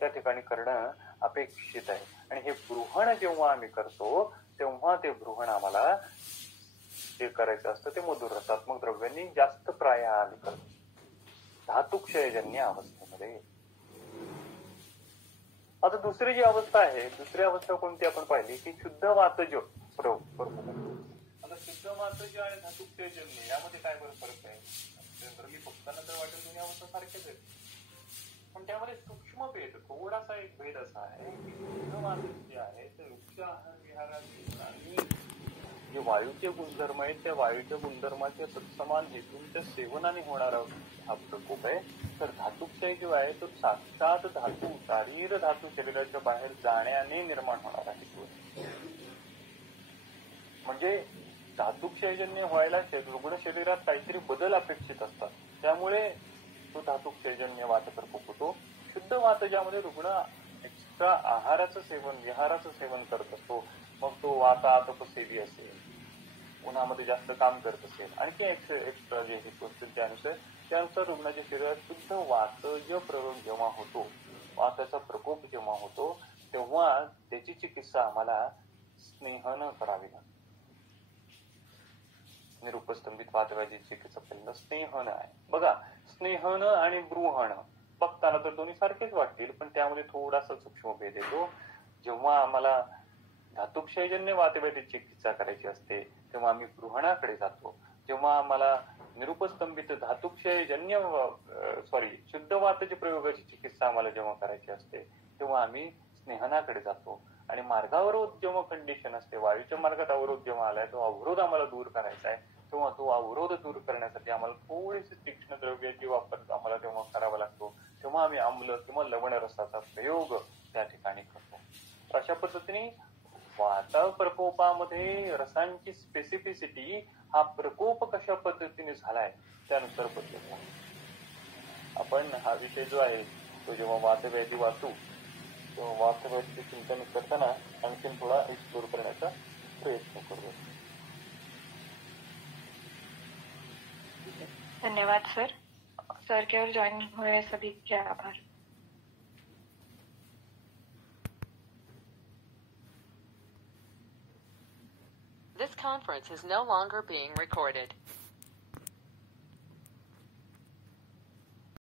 त्या ठिकाणी करणं अपेक्षित आहे. आणि हे बृहण जेव्हा आम्ही करतो तेव्हा ते बृहण आम्हाला जे करायचं असतं ते मधुर रसात्मक द्रव्यांनी जास्त प्राय आम्ही करतो धातुक्षयजन्य अवस्थेमध्ये. आता दुसरी जी अवस्था आहे, दुसरी अवस्था कोणती आपण पाहिली की शुद्ध वातज प्रकोप. आता शुद्ध वातज आणि धातुक्षयजन्य यामध्ये काय फरक आहे? जनरली बघताना तर वाटेल दोन्ही अवस्था सारख्याच आहेत, पण त्यामध्ये सूक्ष्म भेद, थोडासा एक भेद असा आहे की शुद्ध वातज जे आहे ते वृक्ष आहार विहाराचे आणि जे वायूचे गुणधर्म आहेत त्या वायूच्या गुणधर्माच्या तत्समान हेतूंच्या सेवनाने होणारा हा प्रकोप आहे. तर धातुक्षय जो आहे तो साक्षात धातू, शारीर धातू शरीराच्या बाहेर जाण्याने निर्माण होणारा हेतू आहे. म्हणजे धातुक्षयजन्य व्हायला रुग्ण शरीरात काहीतरी बदल अपेक्षित असतात, त्यामुळे तो धातुक्षयजन्य वातप्रकोप होतो. शुद्ध वात ज्यामध्ये रुग्ण एक्स्ट्रा आहाराचं सेवन, विहाराचं सेवन करत असतो, मग तो वातातपसेवी असेल, उन्हामध्ये जास्त काम करत असेल, आणखी एक्स्ट्रा जे हेतू असतील त्यानुसार रुग्णाच्या शरीरात शुद्ध वातज प्रयोग जेव्हा होतो, वाताचा प्रकोप जेव्हा होतो, तेव्हा त्याची चिकित्सा आम्हाला स्नेहन करावी लागते. निरुपस्तंभित वातव्याधी चिकित्सा पहिल्यांदा स्नेहन आहे. बघा, स्नेहन आणि बृहण बघताना तर दोन्ही सारखेच वाटतील, पण त्यामध्ये थोडासा सूक्ष्म भेद येतो. जेव्हा आम्हाला धातुक्षयजन्य वातव्याधी चिकित्सा करायची असते तेव्हा आम्ही बृहणाकडे जातो. जेव्हा आम्हाला निरुपस्तंभित धातुक्षयजन्य शुद्ध वातज प्रयोगाची चिकित्सा आम्हाला जेव्हा करायची असते तेव्हा आम्ही स्नेहनाकडे जातो. आणि मार्गावरोध जेव्हा कंडिशन असते, वायूच्या मार्गात अवरोध जेव्हा आलाय, तो अवरोध आम्हाला दूर करायचा आहे, तेव्हा तो अवरोध दूर करण्यासाठी आम्हाला थोडीशी तीक्ष्ण द्रव्याची वापर आम्हाला तेव्हा करावा लागतो. तेव्हा आम्ही आम्ल किंवा लवण रसाचा प्रयोग त्या ठिकाणी करतो. अशा पद्धतीने वात प्रकोपामध्ये रसांची स्पेसिफिसिटी हा प्रकोप कशा पद्धतीने झालाय त्यानुसार बदलतो. आपण हा विषय जो आहे तो जेव्हा वातव्याधी वाचू तेव्हा वातव्याधी चिंतन करताना आणखीन थोडा एक्सप्लोर करण्याचा प्रयत्न करूया. धन्यवाद सर. सर के ओर ज्वाइन हुए सभी के आभार. This conference is no longer being recorded.